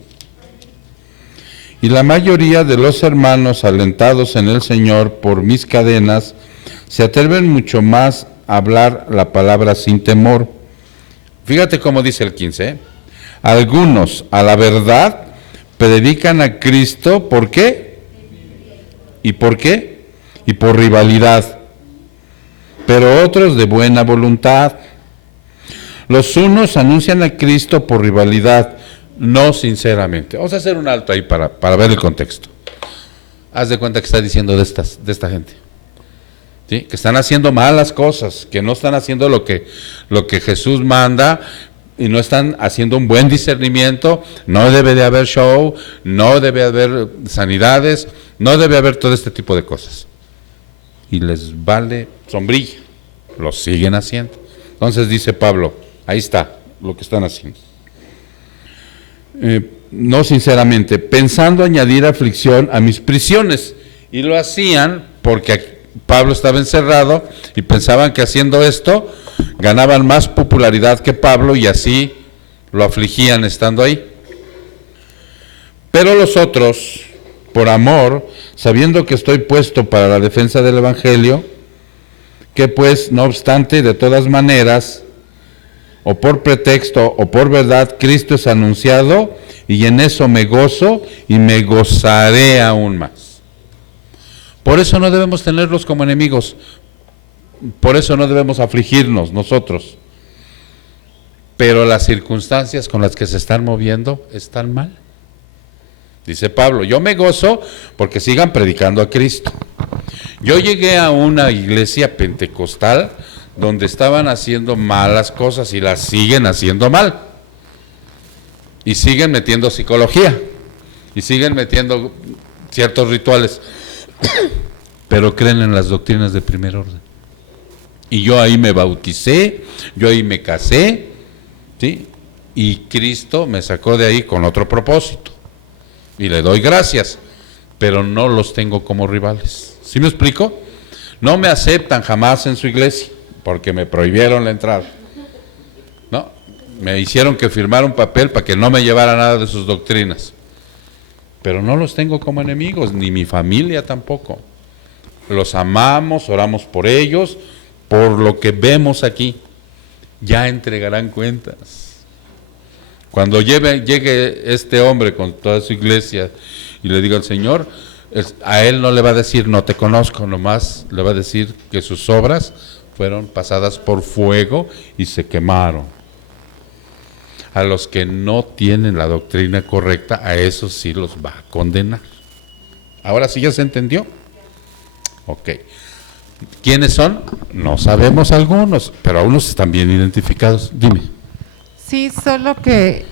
Y la mayoría de los hermanos, alentados en el Señor por mis cadenas, se atreven mucho más a hablar la palabra sin temor. Fíjate cómo dice el 15. Algunos, a la verdad, predican a Cristo, ¿por qué? ¿Y por qué? Y por rivalidad. Pero otros de buena voluntad. Los unos anuncian a Cristo por rivalidad, no sinceramente. Vamos a hacer un alto ahí para ver el contexto. Haz de cuenta que está diciendo de esta gente. ¿sí? Que están haciendo malas cosas, que no están haciendo lo que Jesús manda y no están haciendo un buen discernimiento. No debe de haber show, no debe haber sanidades, no debe haber todo este tipo de cosas. Y les vale sombrilla, lo siguen haciendo. Entonces dice Pablo, ahí está lo que están haciendo. No sinceramente, pensando añadir aflicción a mis prisiones. Y lo hacían porque Pablo estaba encerrado y pensaban que haciendo esto ganaban más popularidad que Pablo y así lo afligían estando ahí. Pero los otros, por amor, sabiendo que estoy puesto para la defensa del Evangelio, que pues, no obstante, de todas maneras, o por pretexto o por verdad, Cristo es anunciado, y en eso me gozo y me gozaré aún más. Por eso no debemos tenerlos como enemigos, por eso no debemos afligirnos nosotros. Pero las circunstancias con las que se están moviendo están mal. Dice Pablo, yo me gozo porque sigan predicando a Cristo. Yo llegué a una iglesia pentecostal donde estaban haciendo malas cosas y las siguen haciendo mal. Y siguen metiendo psicología. Y siguen metiendo ciertos rituales. Pero creen en las doctrinas de primer orden. Y yo ahí me bauticé, yo ahí me casé, ¿sí? Y Cristo me sacó de ahí con otro propósito. Y le doy gracias, pero no los tengo como rivales. ¿Sí me explico? No me aceptan jamás en su iglesia, porque me prohibieron la entrada. ¿No? Me hicieron que firmara un papel para que no me llevara nada de sus doctrinas. Pero no los tengo como enemigos, ni mi familia tampoco. Los amamos, oramos por ellos, por lo que vemos aquí. Ya entregarán cuentas. Cuando llegue este hombre con toda su iglesia y le diga al Señor, a él no le va a decir no te conozco, nomás le va a decir que sus obras fueron pasadas por fuego y se quemaron. A los que no tienen la doctrina correcta, a esos sí los va a condenar. ¿Ahora sí ya se entendió? Ok. ¿Quiénes son? No sabemos algunos, pero algunos están bien identificados. Dime. Sí, solo que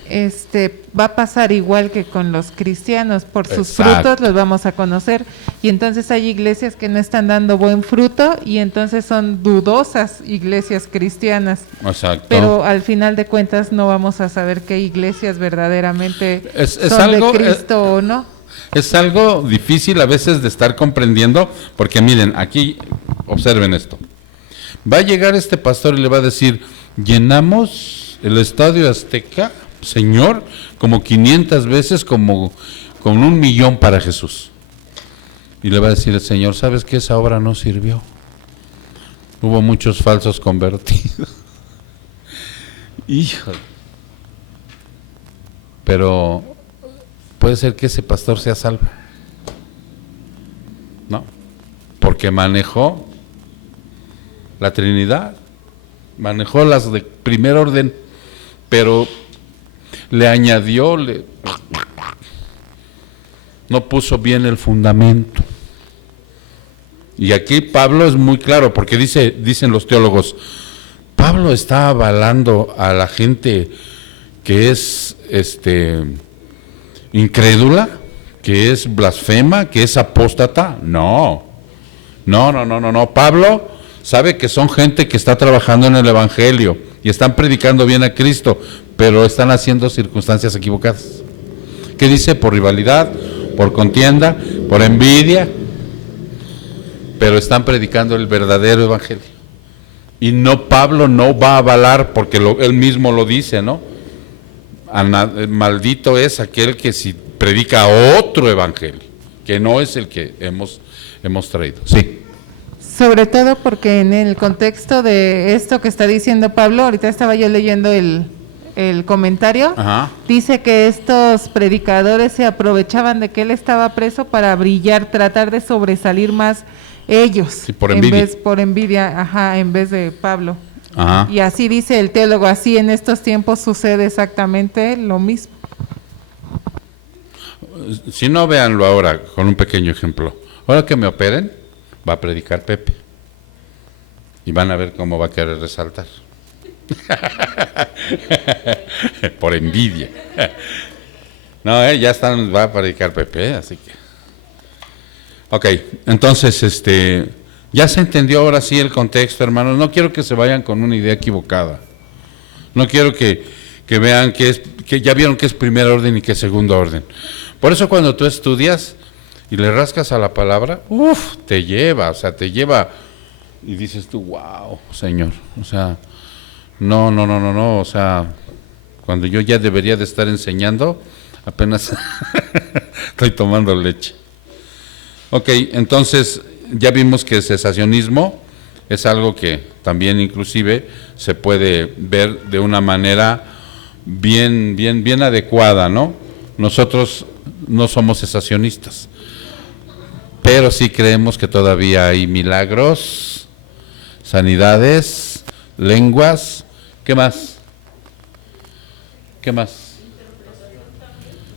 va a pasar igual que con los cristianos, por sus Exacto. frutos los vamos a conocer, y entonces hay iglesias que no están dando buen fruto y entonces son dudosas iglesias cristianas. Exacto. Pero al final de cuentas no vamos a saber qué iglesias verdaderamente Es son algo, de Cristo o no. Es algo difícil a veces de estar comprendiendo, porque miren, aquí observen esto. Va a llegar este pastor y le va a decir, llenamos el Estadio Azteca, Señor, como 500 veces, como con 1 millón para Jesús. Y le va a decir el Señor, ¿sabes qué? Esa obra no sirvió. Hubo muchos falsos convertidos. Híjole. Pero puede ser que ese pastor sea salvo. No, porque manejó la Trinidad, manejó las de primer orden, pero le añadió, no puso bien el fundamento. Y aquí Pablo es muy claro, porque dicen los teólogos, Pablo está avalando a la gente que es incrédula, que es blasfema, que es apóstata. No. Pablo sabe que son gente que está trabajando en el Evangelio y están predicando bien a Cristo, pero están haciendo circunstancias equivocadas. ¿Qué dice? Por rivalidad, por contienda, por envidia, pero están predicando el verdadero Evangelio. Y no, Pablo no va a avalar, porque él mismo lo dice, ¿no? Maldito es aquel que si predica otro Evangelio, que no es el que hemos traído. Sí. Sobre todo porque en el contexto de esto que está diciendo Pablo, ahorita estaba yo leyendo el comentario, Ajá. dice que estos predicadores se aprovechaban de que él estaba preso para brillar, tratar de sobresalir más ellos, Sí, por envidia. por envidia, ajá, en vez de Pablo. Ajá. Y así dice el teólogo, así en estos tiempos sucede exactamente lo mismo. Si no, véanlo ahora con un pequeño ejemplo. Ahora que me operen, va a predicar Pepe. Y van a ver cómo va a querer resaltar. Por envidia. No, ya están, va a predicar Pepe, así que. Ok, entonces, ya se entendió ahora sí el contexto, hermanos. No quiero que se vayan con una idea equivocada. No quiero que vean que ya vieron que es primer orden y que es segundo orden. Por eso cuando tú estudias y le rascas a la palabra, te lleva y dices tú, wow, Señor, o sea, no, o sea, cuando yo ya debería de estar enseñando, apenas estoy tomando leche. Ok, entonces ya vimos que el cesacionismo es algo que también inclusive se puede ver de una manera bien adecuada, ¿no? Nosotros no somos cesacionistas, pero sí creemos que todavía hay milagros, sanidades, lenguas, ¿qué más? ¿Qué más?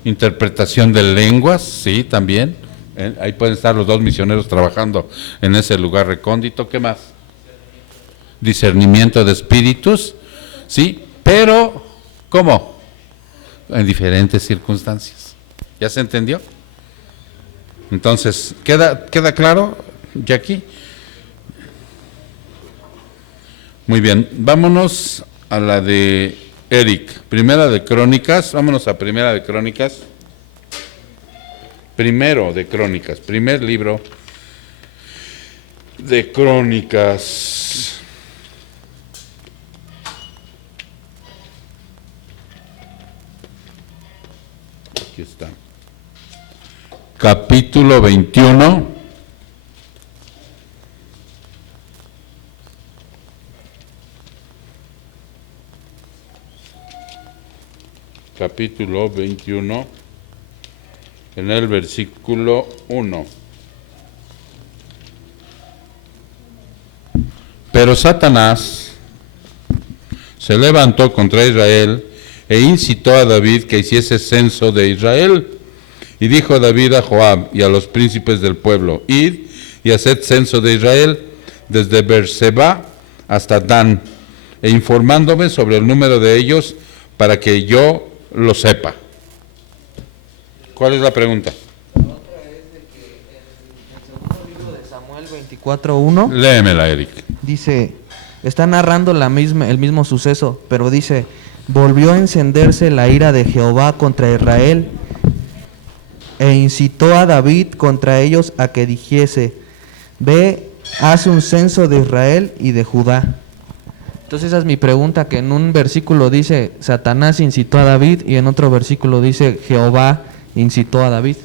Interpretación de lenguas, sí, también. Ahí pueden estar los dos misioneros trabajando en ese lugar recóndito. ¿Qué más? Discernimiento de espíritus, sí, pero ¿cómo? En diferentes circunstancias. ¿Ya se entendió? Entonces, ¿queda claro, Jackie? Muy bien, vámonos a la de Eric. Primera de Crónicas, vámonos a Primera de Crónicas. Primero de Crónicas, primer libro de Crónicas. Aquí está. Capítulo 21. Capítulo 21. En el versículo 1. Pero Satanás se levantó contra Israel e incitó a David que hiciese censo de Israel. Y dijo David a Joab y a los príncipes del pueblo: id y haced censo de Israel desde Beerseba hasta Dan, e informándome sobre el número de ellos para que yo lo sepa. ¿Cuál es la pregunta? La otra es de que en el segundo libro de Samuel 24:1 léemela, Eric. Dice, está narrando el mismo suceso, pero dice: volvió a encenderse la ira de Jehová contra Israel e incitó a David contra ellos a que dijese: ve, haz un censo de Israel y de Judá. Entonces esa es mi pregunta, que en un versículo dice Satanás incitó a David y en otro versículo dice Jehová incitó a David.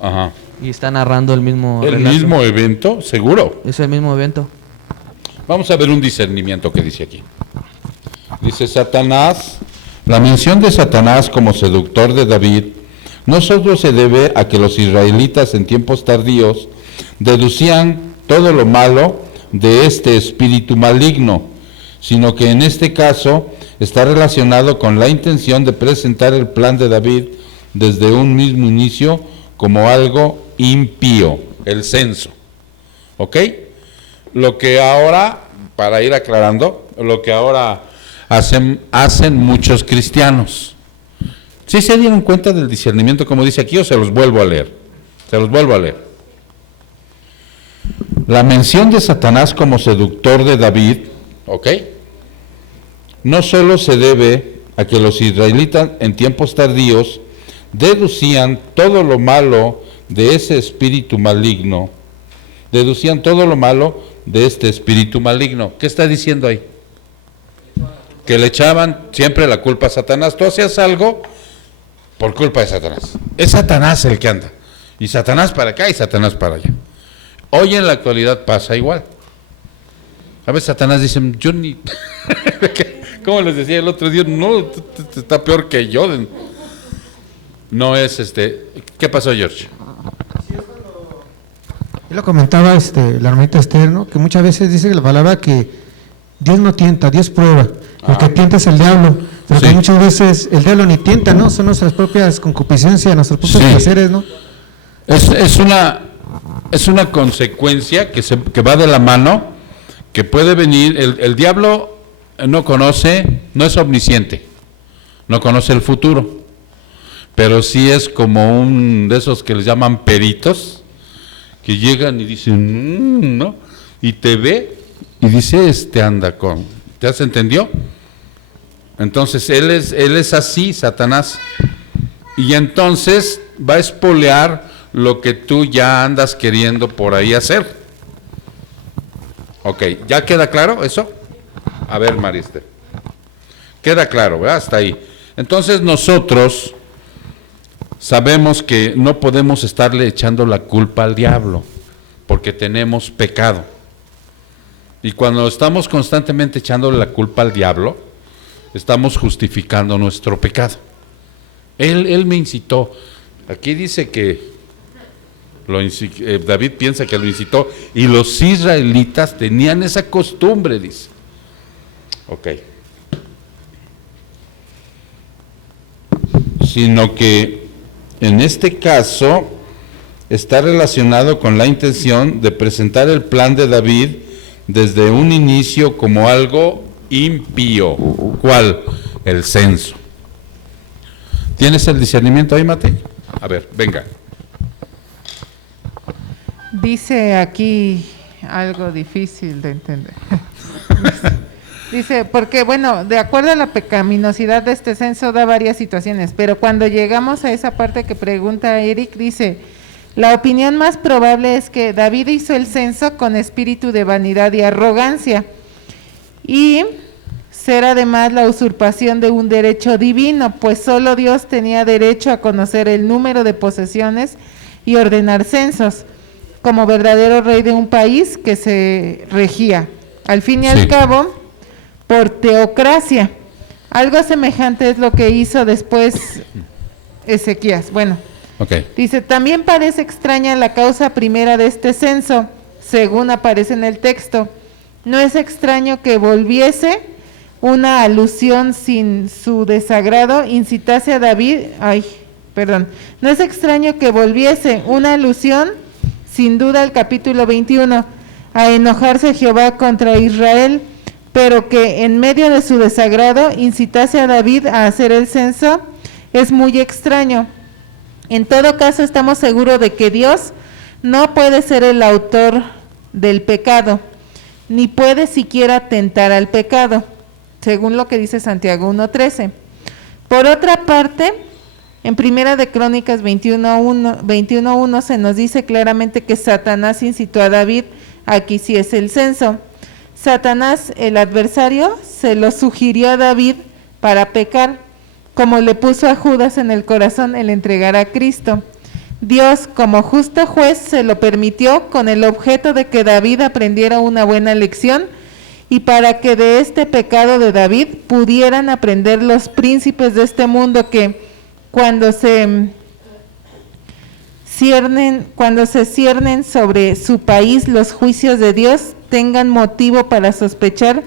Ajá. Y está narrando el mismo ¿El relato. mismo evento? ¿Seguro? Es el mismo evento. Vamos a ver un discernimiento que dice aquí. Dice Satanás, la mención de Satanás como seductor de David no solo se debe a que los israelitas en tiempos tardíos deducían todo lo malo de este espíritu maligno, sino que en este caso está relacionado con la intención de presentar el plan de David desde un mismo inicio como algo impío, el censo. ¿Ok? Lo que ahora, para ir aclarando, lo que ahora hacen muchos cristianos. ¿Sí se dieron cuenta del discernimiento como dice aquí o se los vuelvo a leer? Se los vuelvo a leer. La mención de Satanás como seductor de David, ¿ok? No solo se debe a que los israelitas en tiempos tardíos deducían todo lo malo de ese espíritu maligno, deducían todo lo malo de este espíritu maligno. ¿Qué está diciendo ahí? Que le echaban siempre la culpa a Satanás. Tú hacías algo por culpa de Satanás. Es Satanás el que anda. Y Satanás para acá y Satanás para allá. Hoy en la actualidad pasa igual. A veces Satanás dice, yo ni... ¿Cómo les decía el otro día? No, está peor que yo. No es ¿Qué pasó, George? Yo lo comentaba la hermanita Esther, ¿no? Que muchas veces dice la palabra que Dios no tienta, Dios prueba. El que tienta es el diablo. Pero Sí. que muchas veces el diablo ni tienta, ¿no? Son nuestras propias concupiscencias, nuestros propios Sí. placeres, ¿no? Es una consecuencia que va de la mano que puede venir, el diablo no conoce, no es omnisciente, no conoce el futuro, pero sí es como un de esos que les llaman peritos, que llegan y dicen, ¿no? Y te ve y dice, anda con, ¿te has entendido? Entonces él es así, Satanás, y entonces va a espolear lo que tú ya andas queriendo por ahí hacer. Ok, ¿ya queda claro eso? A ver, Mariste. Queda claro, ¿verdad? Hasta ahí. Entonces nosotros sabemos que no podemos estarle echando la culpa al diablo, porque tenemos pecado. Y cuando estamos constantemente echándole la culpa al diablo, estamos justificando nuestro pecado. Él me incitó. Aquí dice que David piensa que lo incitó, y los israelitas tenían esa costumbre, dice. Ok. Sino que en este caso está relacionado con la intención de presentar el plan de David desde un inicio como algo impío. ¿Cuál? El censo. ¿Tienes el discernimiento ahí, Matei? A ver, venga. Dice aquí algo difícil de entender. Dice, porque bueno, de acuerdo a la pecaminosidad de este censo da varias situaciones, pero cuando llegamos a esa parte que pregunta Eric, dice, la opinión más probable es que David hizo el censo con espíritu de vanidad y arrogancia, y ser además la usurpación de un derecho divino, pues solo Dios tenía derecho a conocer el número de posesiones y ordenar censos, como verdadero rey de un país que se regía, al fin y al cabo, por teocracia. Algo semejante es lo que hizo después Ezequías. Bueno, dice, también parece extraña la causa primera de este censo, según aparece en el texto. No es extraño que volviese una alusión sin su desagrado, incitase a David, no es extraño que volviese una alusión, sin duda al capítulo 21, a enojarse Jehová contra Israel, pero que en medio de su desagrado incitase a David a hacer el censo, es muy extraño. En todo caso, estamos seguros de que Dios no puede ser el autor del pecado, ni puede siquiera tentar al pecado, según lo que dice Santiago 1:13. Por otra parte, en Primera de Crónicas 21:1 se nos dice claramente que Satanás incitó a David a que hiciese el censo. Satanás, el adversario, se lo sugirió a David para pecar, como le puso a Judas en el corazón el entregar a Cristo. Dios, como justo juez, se lo permitió con el objeto de que David aprendiera una buena lección y para que de este pecado de David pudieran aprender los príncipes de este mundo que cuando se ciernen sobre su país los juicios de Dios, tengan motivo para sospechar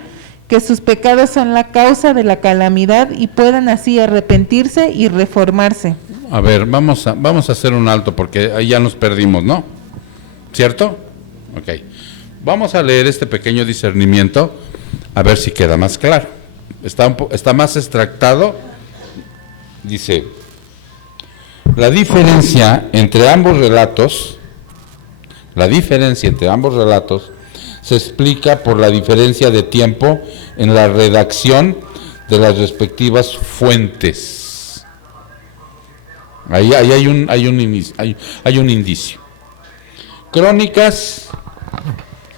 que sus pecados son la causa de la calamidad y puedan así arrepentirse y reformarse. A ver, vamos a hacer un alto porque ahí ya nos perdimos, ¿no? ¿Cierto? Ok. Vamos a leer este pequeño discernimiento a ver si queda más claro. Está más extractado. Dice, la diferencia entre ambos relatos se explica por la diferencia de tiempo en la redacción de las respectivas fuentes. Ahí hay un indicio. Crónicas,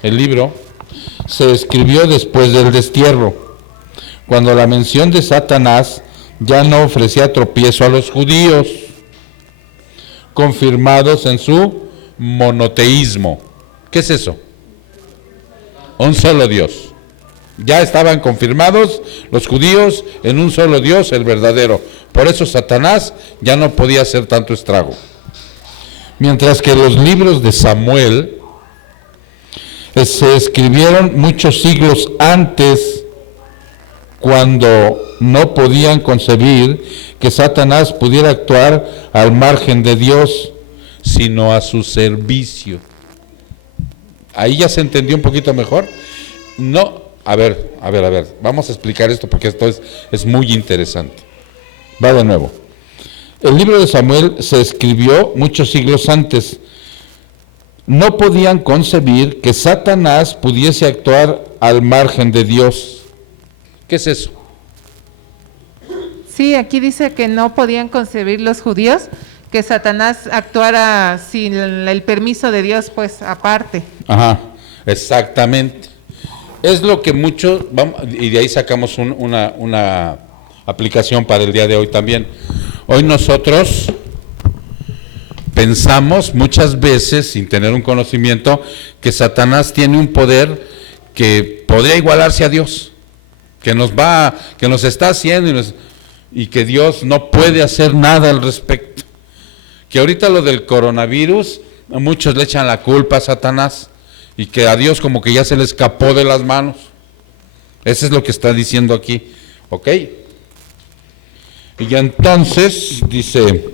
el libro, se escribió después del destierro, cuando la mención de Satanás ya no ofrecía tropiezo a los judíos, confirmados en su monoteísmo. ¿Qué es eso? Un solo Dios. Ya estaban confirmados los judíos en un solo Dios, el verdadero. Por eso Satanás ya no podía hacer tanto estrago. Mientras que los libros de Samuel se escribieron muchos siglos antes, cuando no podían concebir que Satanás pudiera actuar al margen de Dios, sino a su servicio. Ahí ya se entendió un poquito mejor. No, a ver, vamos a explicar esto porque esto es muy interesante. Va de nuevo. El libro de Samuel se escribió muchos siglos antes. No podían concebir que Satanás pudiese actuar al margen de Dios. ¿Qué es eso? Sí, aquí dice que no podían concebir los judíos que Satanás actuara sin el permiso de Dios, pues aparte. Ajá, exactamente. Es lo que muchos, y de ahí sacamos una aplicación para el día de hoy también. Hoy nosotros pensamos muchas veces, sin tener un conocimiento, que Satanás tiene un poder que podría igualarse a Dios, que nos está haciendo y que Dios no puede hacer nada al respecto. Que ahorita lo del coronavirus, a muchos le echan la culpa a Satanás y que a Dios como que ya se le escapó de las manos. Eso es lo que está diciendo aquí, ¿ok? Y entonces dice,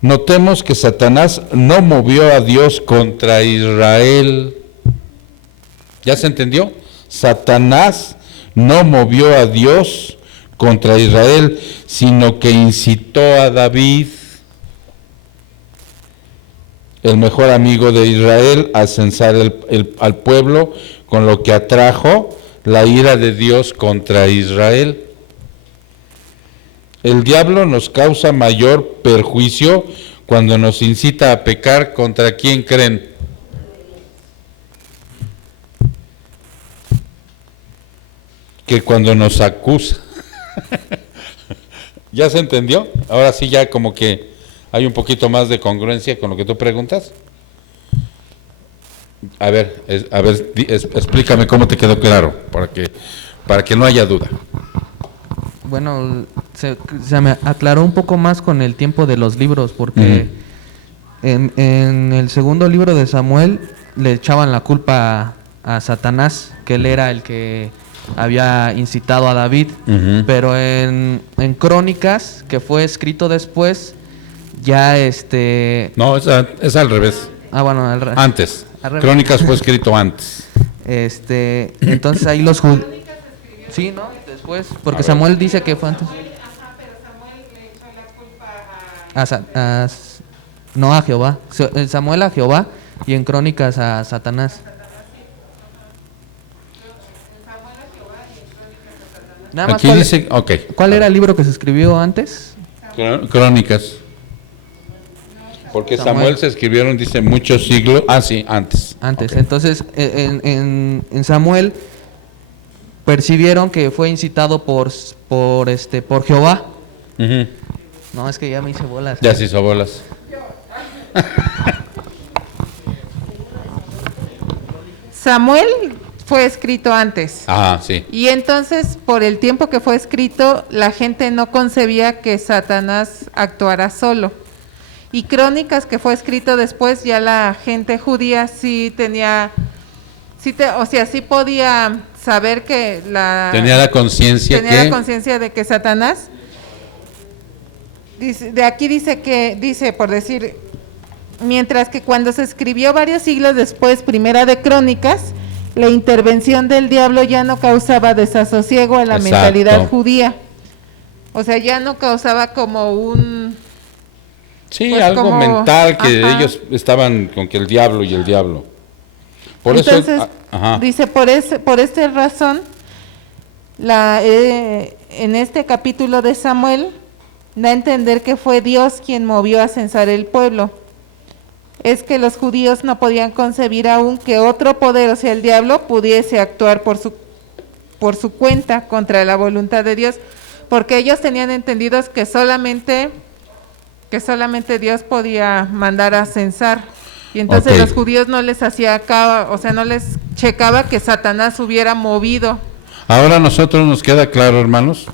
notemos que Satanás no movió a Dios contra Israel. ¿Ya se entendió? Satanás no movió a Dios contra Israel, sino que incitó a David, el mejor amigo de Israel, a censar al pueblo, con lo que atrajo la ira de Dios contra Israel. El diablo nos causa mayor perjuicio cuando nos incita a pecar. ¿Contra quién creen? Que cuando nos acusa. ¿Ya se entendió? Ahora sí ya como que hay un poquito más de congruencia con lo que tú preguntas. A ver, explícame cómo te quedó claro, para que no haya duda. Bueno, se me aclaró un poco más con el tiempo de los libros, porque en el segundo libro de Samuel le echaban la culpa a Satanás, que él era el que había incitado a David, pero en Crónicas, que fue escrito después, ya No, es al revés. Bueno, antes. Al revés. Crónicas fue escrito antes. Entonces ahí los judíos... Sí, ¿no? Después, porque Samuel dice que fue antes. Pero Samuel le echó la culpa no a Jehová. Samuel a Jehová y en Crónicas a Satanás. Nada más, aquí dice, ok. ¿Cuál era el libro que se escribió antes? Crónicas. Porque Samuel se escribieron, dice, muchos siglos. Sí, antes. Antes. Okay. Entonces, en Samuel percibieron que fue incitado por Jehová. No, es que ya me hice bolas. Ya se hizo bolas. Samuel fue escrito antes. Sí. Y entonces, por el tiempo que fue escrito, la gente no concebía que Satanás actuara solo. Y Crónicas, que fue escrito después, ya la gente judía sí tenía, sí podía saber que tenía la conciencia de que Satanás, de aquí dice, por decir, mientras que cuando se escribió varios siglos después, Primera de Crónicas, la intervención del diablo ya no causaba desasosiego a la mentalidad judía. O sea, ya no causaba como un... Sí, pues algo como, mental, que ellos estaban con que el diablo y el diablo. Por entonces, eso, dice, por esta razón, en este capítulo de Samuel, da a entender que fue Dios quien movió a censar el pueblo. Es que los judíos no podían concebir aún que otro poder, o sea, el diablo, pudiese actuar por su cuenta contra la voluntad de Dios, porque ellos tenían entendidos que solamente Dios podía mandar a censar. Y entonces los judíos no les hacía acá, o sea, no les checaba que Satanás hubiera movido. Ahora a nosotros nos queda claro, hermanos,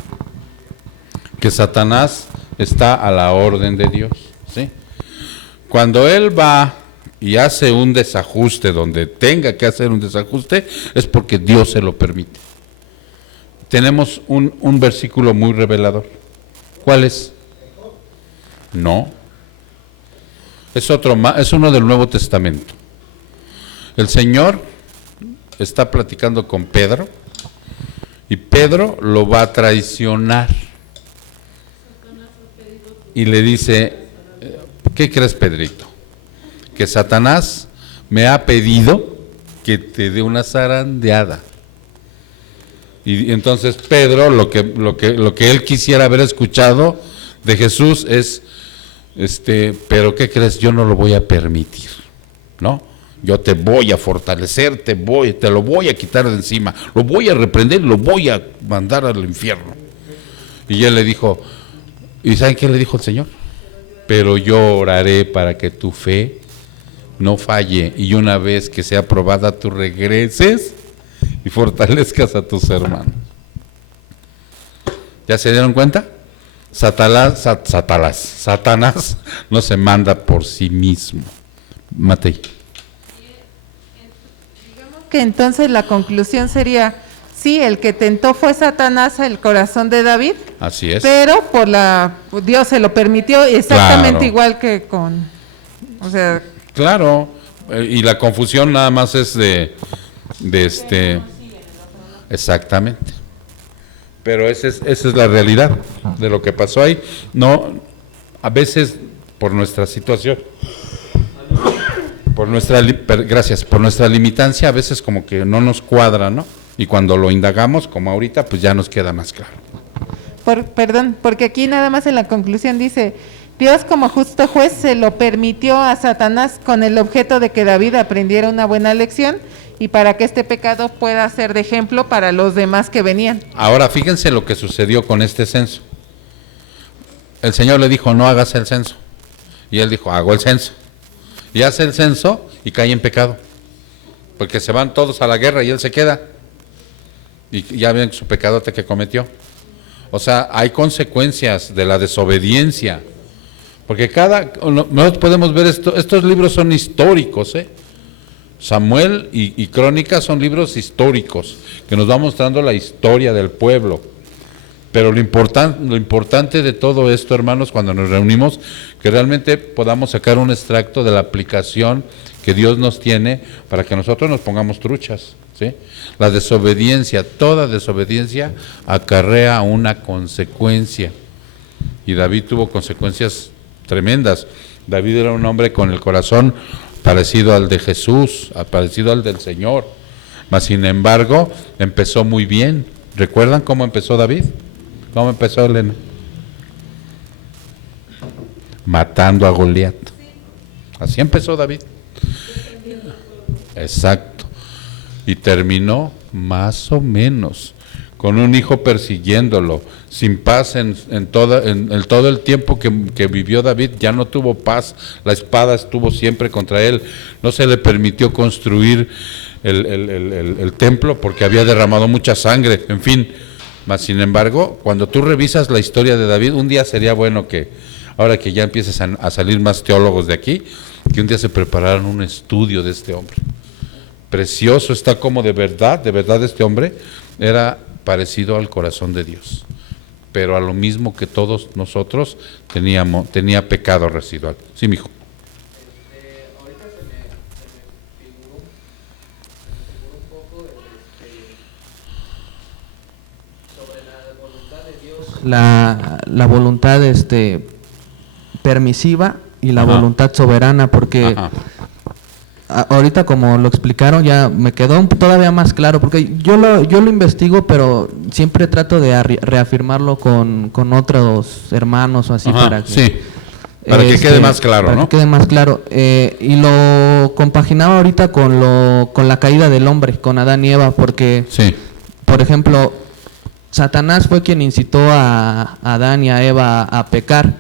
que Satanás está a la orden de Dios, ¿sí? Cuando él va y hace un desajuste donde tenga que hacer un desajuste, es porque Dios se lo permite. Tenemos un versículo muy revelador. ¿Cuál es? No. Es uno del Nuevo Testamento. El Señor está platicando con Pedro y Pedro lo va a traicionar. Y le dice, ¿qué crees, Pedrito? Que Satanás me ha pedido que te dé una zarandeada. Y entonces Pedro, lo que él quisiera haber escuchado de Jesús es, pero ¿qué crees? Yo no lo voy a permitir, ¿no? Yo te voy a fortalecer, te lo voy a quitar de encima, lo voy a reprender, lo voy a mandar al infierno. Y él le dijo, ¿y saben qué le dijo el Señor? Pero yo oraré para que tu fe no falle, y una vez que sea aprobada, tú regreses y fortalezcas a tus hermanos. ¿Ya se dieron cuenta? Satanás no se manda por sí mismo. Matei. Digamos que entonces la conclusión sería, sí, el que tentó fue Satanás el corazón de David. Así es. Pero Dios se lo permitió exactamente Claro. igual que con, o sea. Claro, y la confusión nada más es de exactamente. Pero esa es la realidad de lo que pasó ahí. No, a veces por nuestra situación, por nuestra limitancia, a veces como que no nos cuadra, ¿no? Y cuando lo indagamos, como ahorita, pues ya nos queda más claro. Perdón, porque aquí nada más en la conclusión dice, Dios como justo juez se lo permitió a Satanás con el objeto de que David aprendiera una buena lección y para que este pecado pueda ser de ejemplo para los demás que venían. Ahora fíjense lo que sucedió con este censo. El Señor le dijo, no hagas el censo. Y él dijo, hago el censo. Y hace el censo y cae en pecado. Porque se van todos a la guerra y él se queda. Y ya ven su pecadote que cometió. O sea, hay consecuencias de la desobediencia. Porque nosotros podemos ver estos libros son históricos, Samuel y Crónicas son libros históricos, que nos va mostrando la historia del pueblo. Pero lo importante de todo esto, hermanos, cuando nos reunimos, que realmente podamos sacar un extracto de la aplicación que Dios nos tiene para que nosotros nos pongamos truchas, ¿sí? La desobediencia, toda desobediencia acarrea una consecuencia. Y David tuvo consecuencias tremendas. David era un hombre con el corazón parecido al de Jesús, parecido al del Señor. Mas sin embargo, empezó muy bien. ¿Recuerdan cómo empezó David? ¿Cómo empezó, Elena? Matando a Goliat. Así empezó David. Exacto. Y terminó más o menos con un hijo persiguiéndolo, sin paz en todo el tiempo que vivió David, ya no tuvo paz, la espada estuvo siempre contra él, no se le permitió construir el templo porque había derramado mucha sangre, en fin. Mas sin embargo, cuando tú revisas la historia de David, un día sería bueno que, ahora que ya empieces a salir más teólogos de aquí, que un día se prepararan un estudio de este hombre. Precioso, está como de verdad este hombre era parecido al corazón de Dios, pero a lo mismo que todos nosotros tenía pecado residual. Sí, mijo. Ahorita se me figuró un poco sobre la voluntad de Dios, la voluntad permisiva y la voluntad soberana, porque ahorita como lo explicaron ya me quedó todavía más claro, porque yo lo investigo, pero siempre trato de reafirmarlo con otros hermanos o así para que quede más claro, para ¿no? que quede más claro. Y lo compaginaba ahorita con la caída del hombre, con Adán y Eva, porque, por ejemplo, Satanás fue quien incitó a Adán y a Eva a pecar,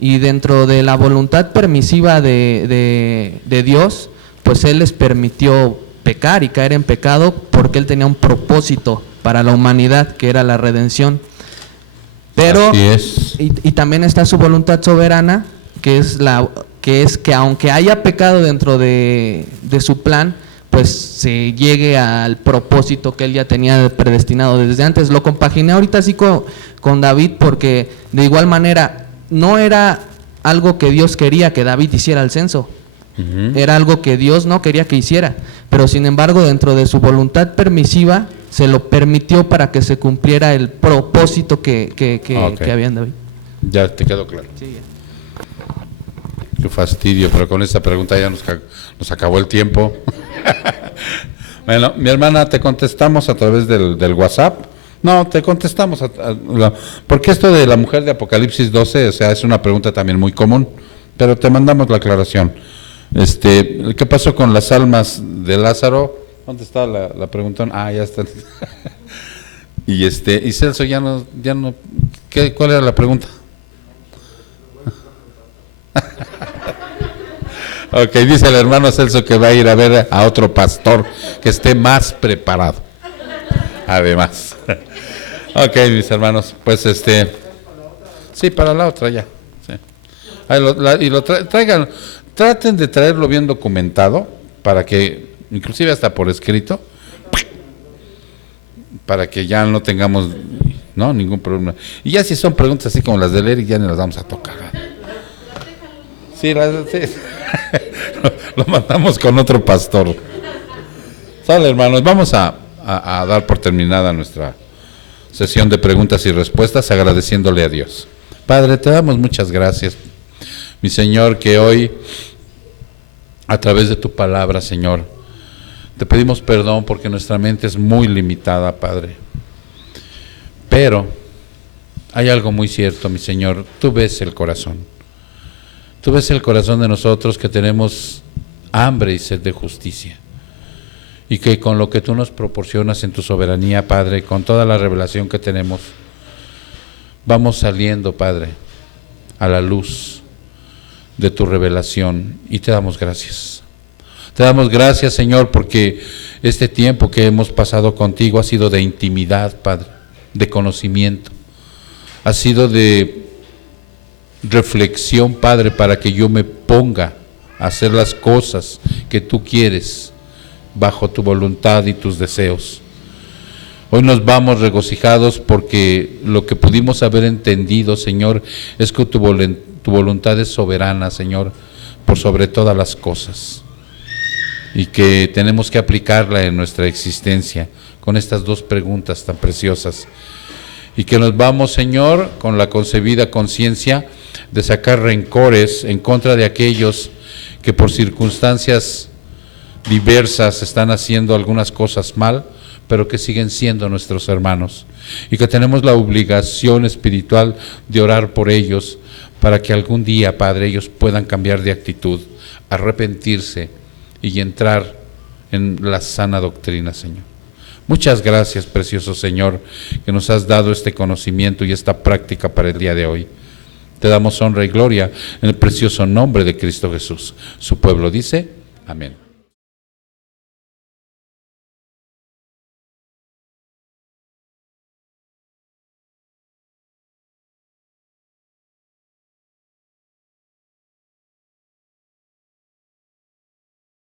y dentro de la voluntad permisiva de Dios, pues Él les permitió pecar y caer en pecado porque Él tenía un propósito para la humanidad, que era la redención. Pero, y también está su voluntad soberana, que es que aunque haya pecado dentro de su plan, pues se llegue al propósito que Él ya tenía predestinado desde antes. Lo compaginé ahorita así con David, porque de igual manera no era algo que Dios quería que David hiciera el censo. Era algo que Dios no quería que hiciera, pero sin embargo dentro de su voluntad permisiva se lo permitió para que se cumpliera el propósito que había en David. Ya te quedó claro. Sí, ya. Qué fastidio, pero con esta pregunta ya nos acabó el tiempo. Bueno, mi hermana, te contestamos a través del WhatsApp. No, te contestamos, porque esto de la mujer de Apocalipsis 12, o sea, es una pregunta también muy común, pero te mandamos la aclaración. ¿Qué pasó con las almas de Lázaro? ¿Dónde está la pregunta? Ah, ya está. Y Celso ya no, ¿cuál era la pregunta? Ok, dice el hermano Celso que va a ir a ver a otro pastor que esté más preparado. Además. Ok, mis hermanos, pues sí, para la otra ya. Sí. Ahí traigan, traten de traerlo bien documentado para que, inclusive hasta por escrito, para que ya no tengamos ningún problema. Y ya si son preguntas así como las de Eric, ya ni las vamos a tocar. Sí, lo mandamos con otro pastor. Sale, hermanos, vamos a dar por terminada nuestra sesión de preguntas y respuestas agradeciéndole a Dios. Padre, te damos muchas gracias, mi Señor, que hoy a través de tu palabra, Señor, te pedimos perdón porque nuestra mente es muy limitada, Padre. Pero hay algo muy cierto, mi Señor, tú ves el corazón. Tú ves el corazón de nosotros que tenemos hambre y sed de justicia. Y que con lo que tú nos proporcionas en tu soberanía, Padre, con toda la revelación que tenemos, vamos saliendo, Padre, a la luz de tu revelación y te damos gracias. Te damos gracias, Señor, porque este tiempo que hemos pasado contigo ha sido de intimidad, Padre, de conocimiento, ha sido de reflexión, Padre, para que yo me ponga a hacer las cosas que tú quieres bajo tu voluntad y tus deseos. Hoy nos vamos regocijados porque lo que pudimos haber entendido, Señor, es que tu voluntad es soberana, Señor, por sobre todas las cosas, y que tenemos que aplicarla en nuestra existencia con estas dos preguntas tan preciosas, y que nos vamos, Señor, con la concebida conciencia de sacar rencores en contra de aquellos que por circunstancias diversas están haciendo algunas cosas mal, pero que siguen siendo nuestros hermanos, y que tenemos la obligación espiritual de orar por ellos para que algún día, Padre, ellos puedan cambiar de actitud, arrepentirse y entrar en la sana doctrina, Señor. Muchas gracias, precioso Señor, que nos has dado este conocimiento y esta práctica para el día de hoy. Te damos honra y gloria en el precioso nombre de Cristo Jesús. Su pueblo dice, amén.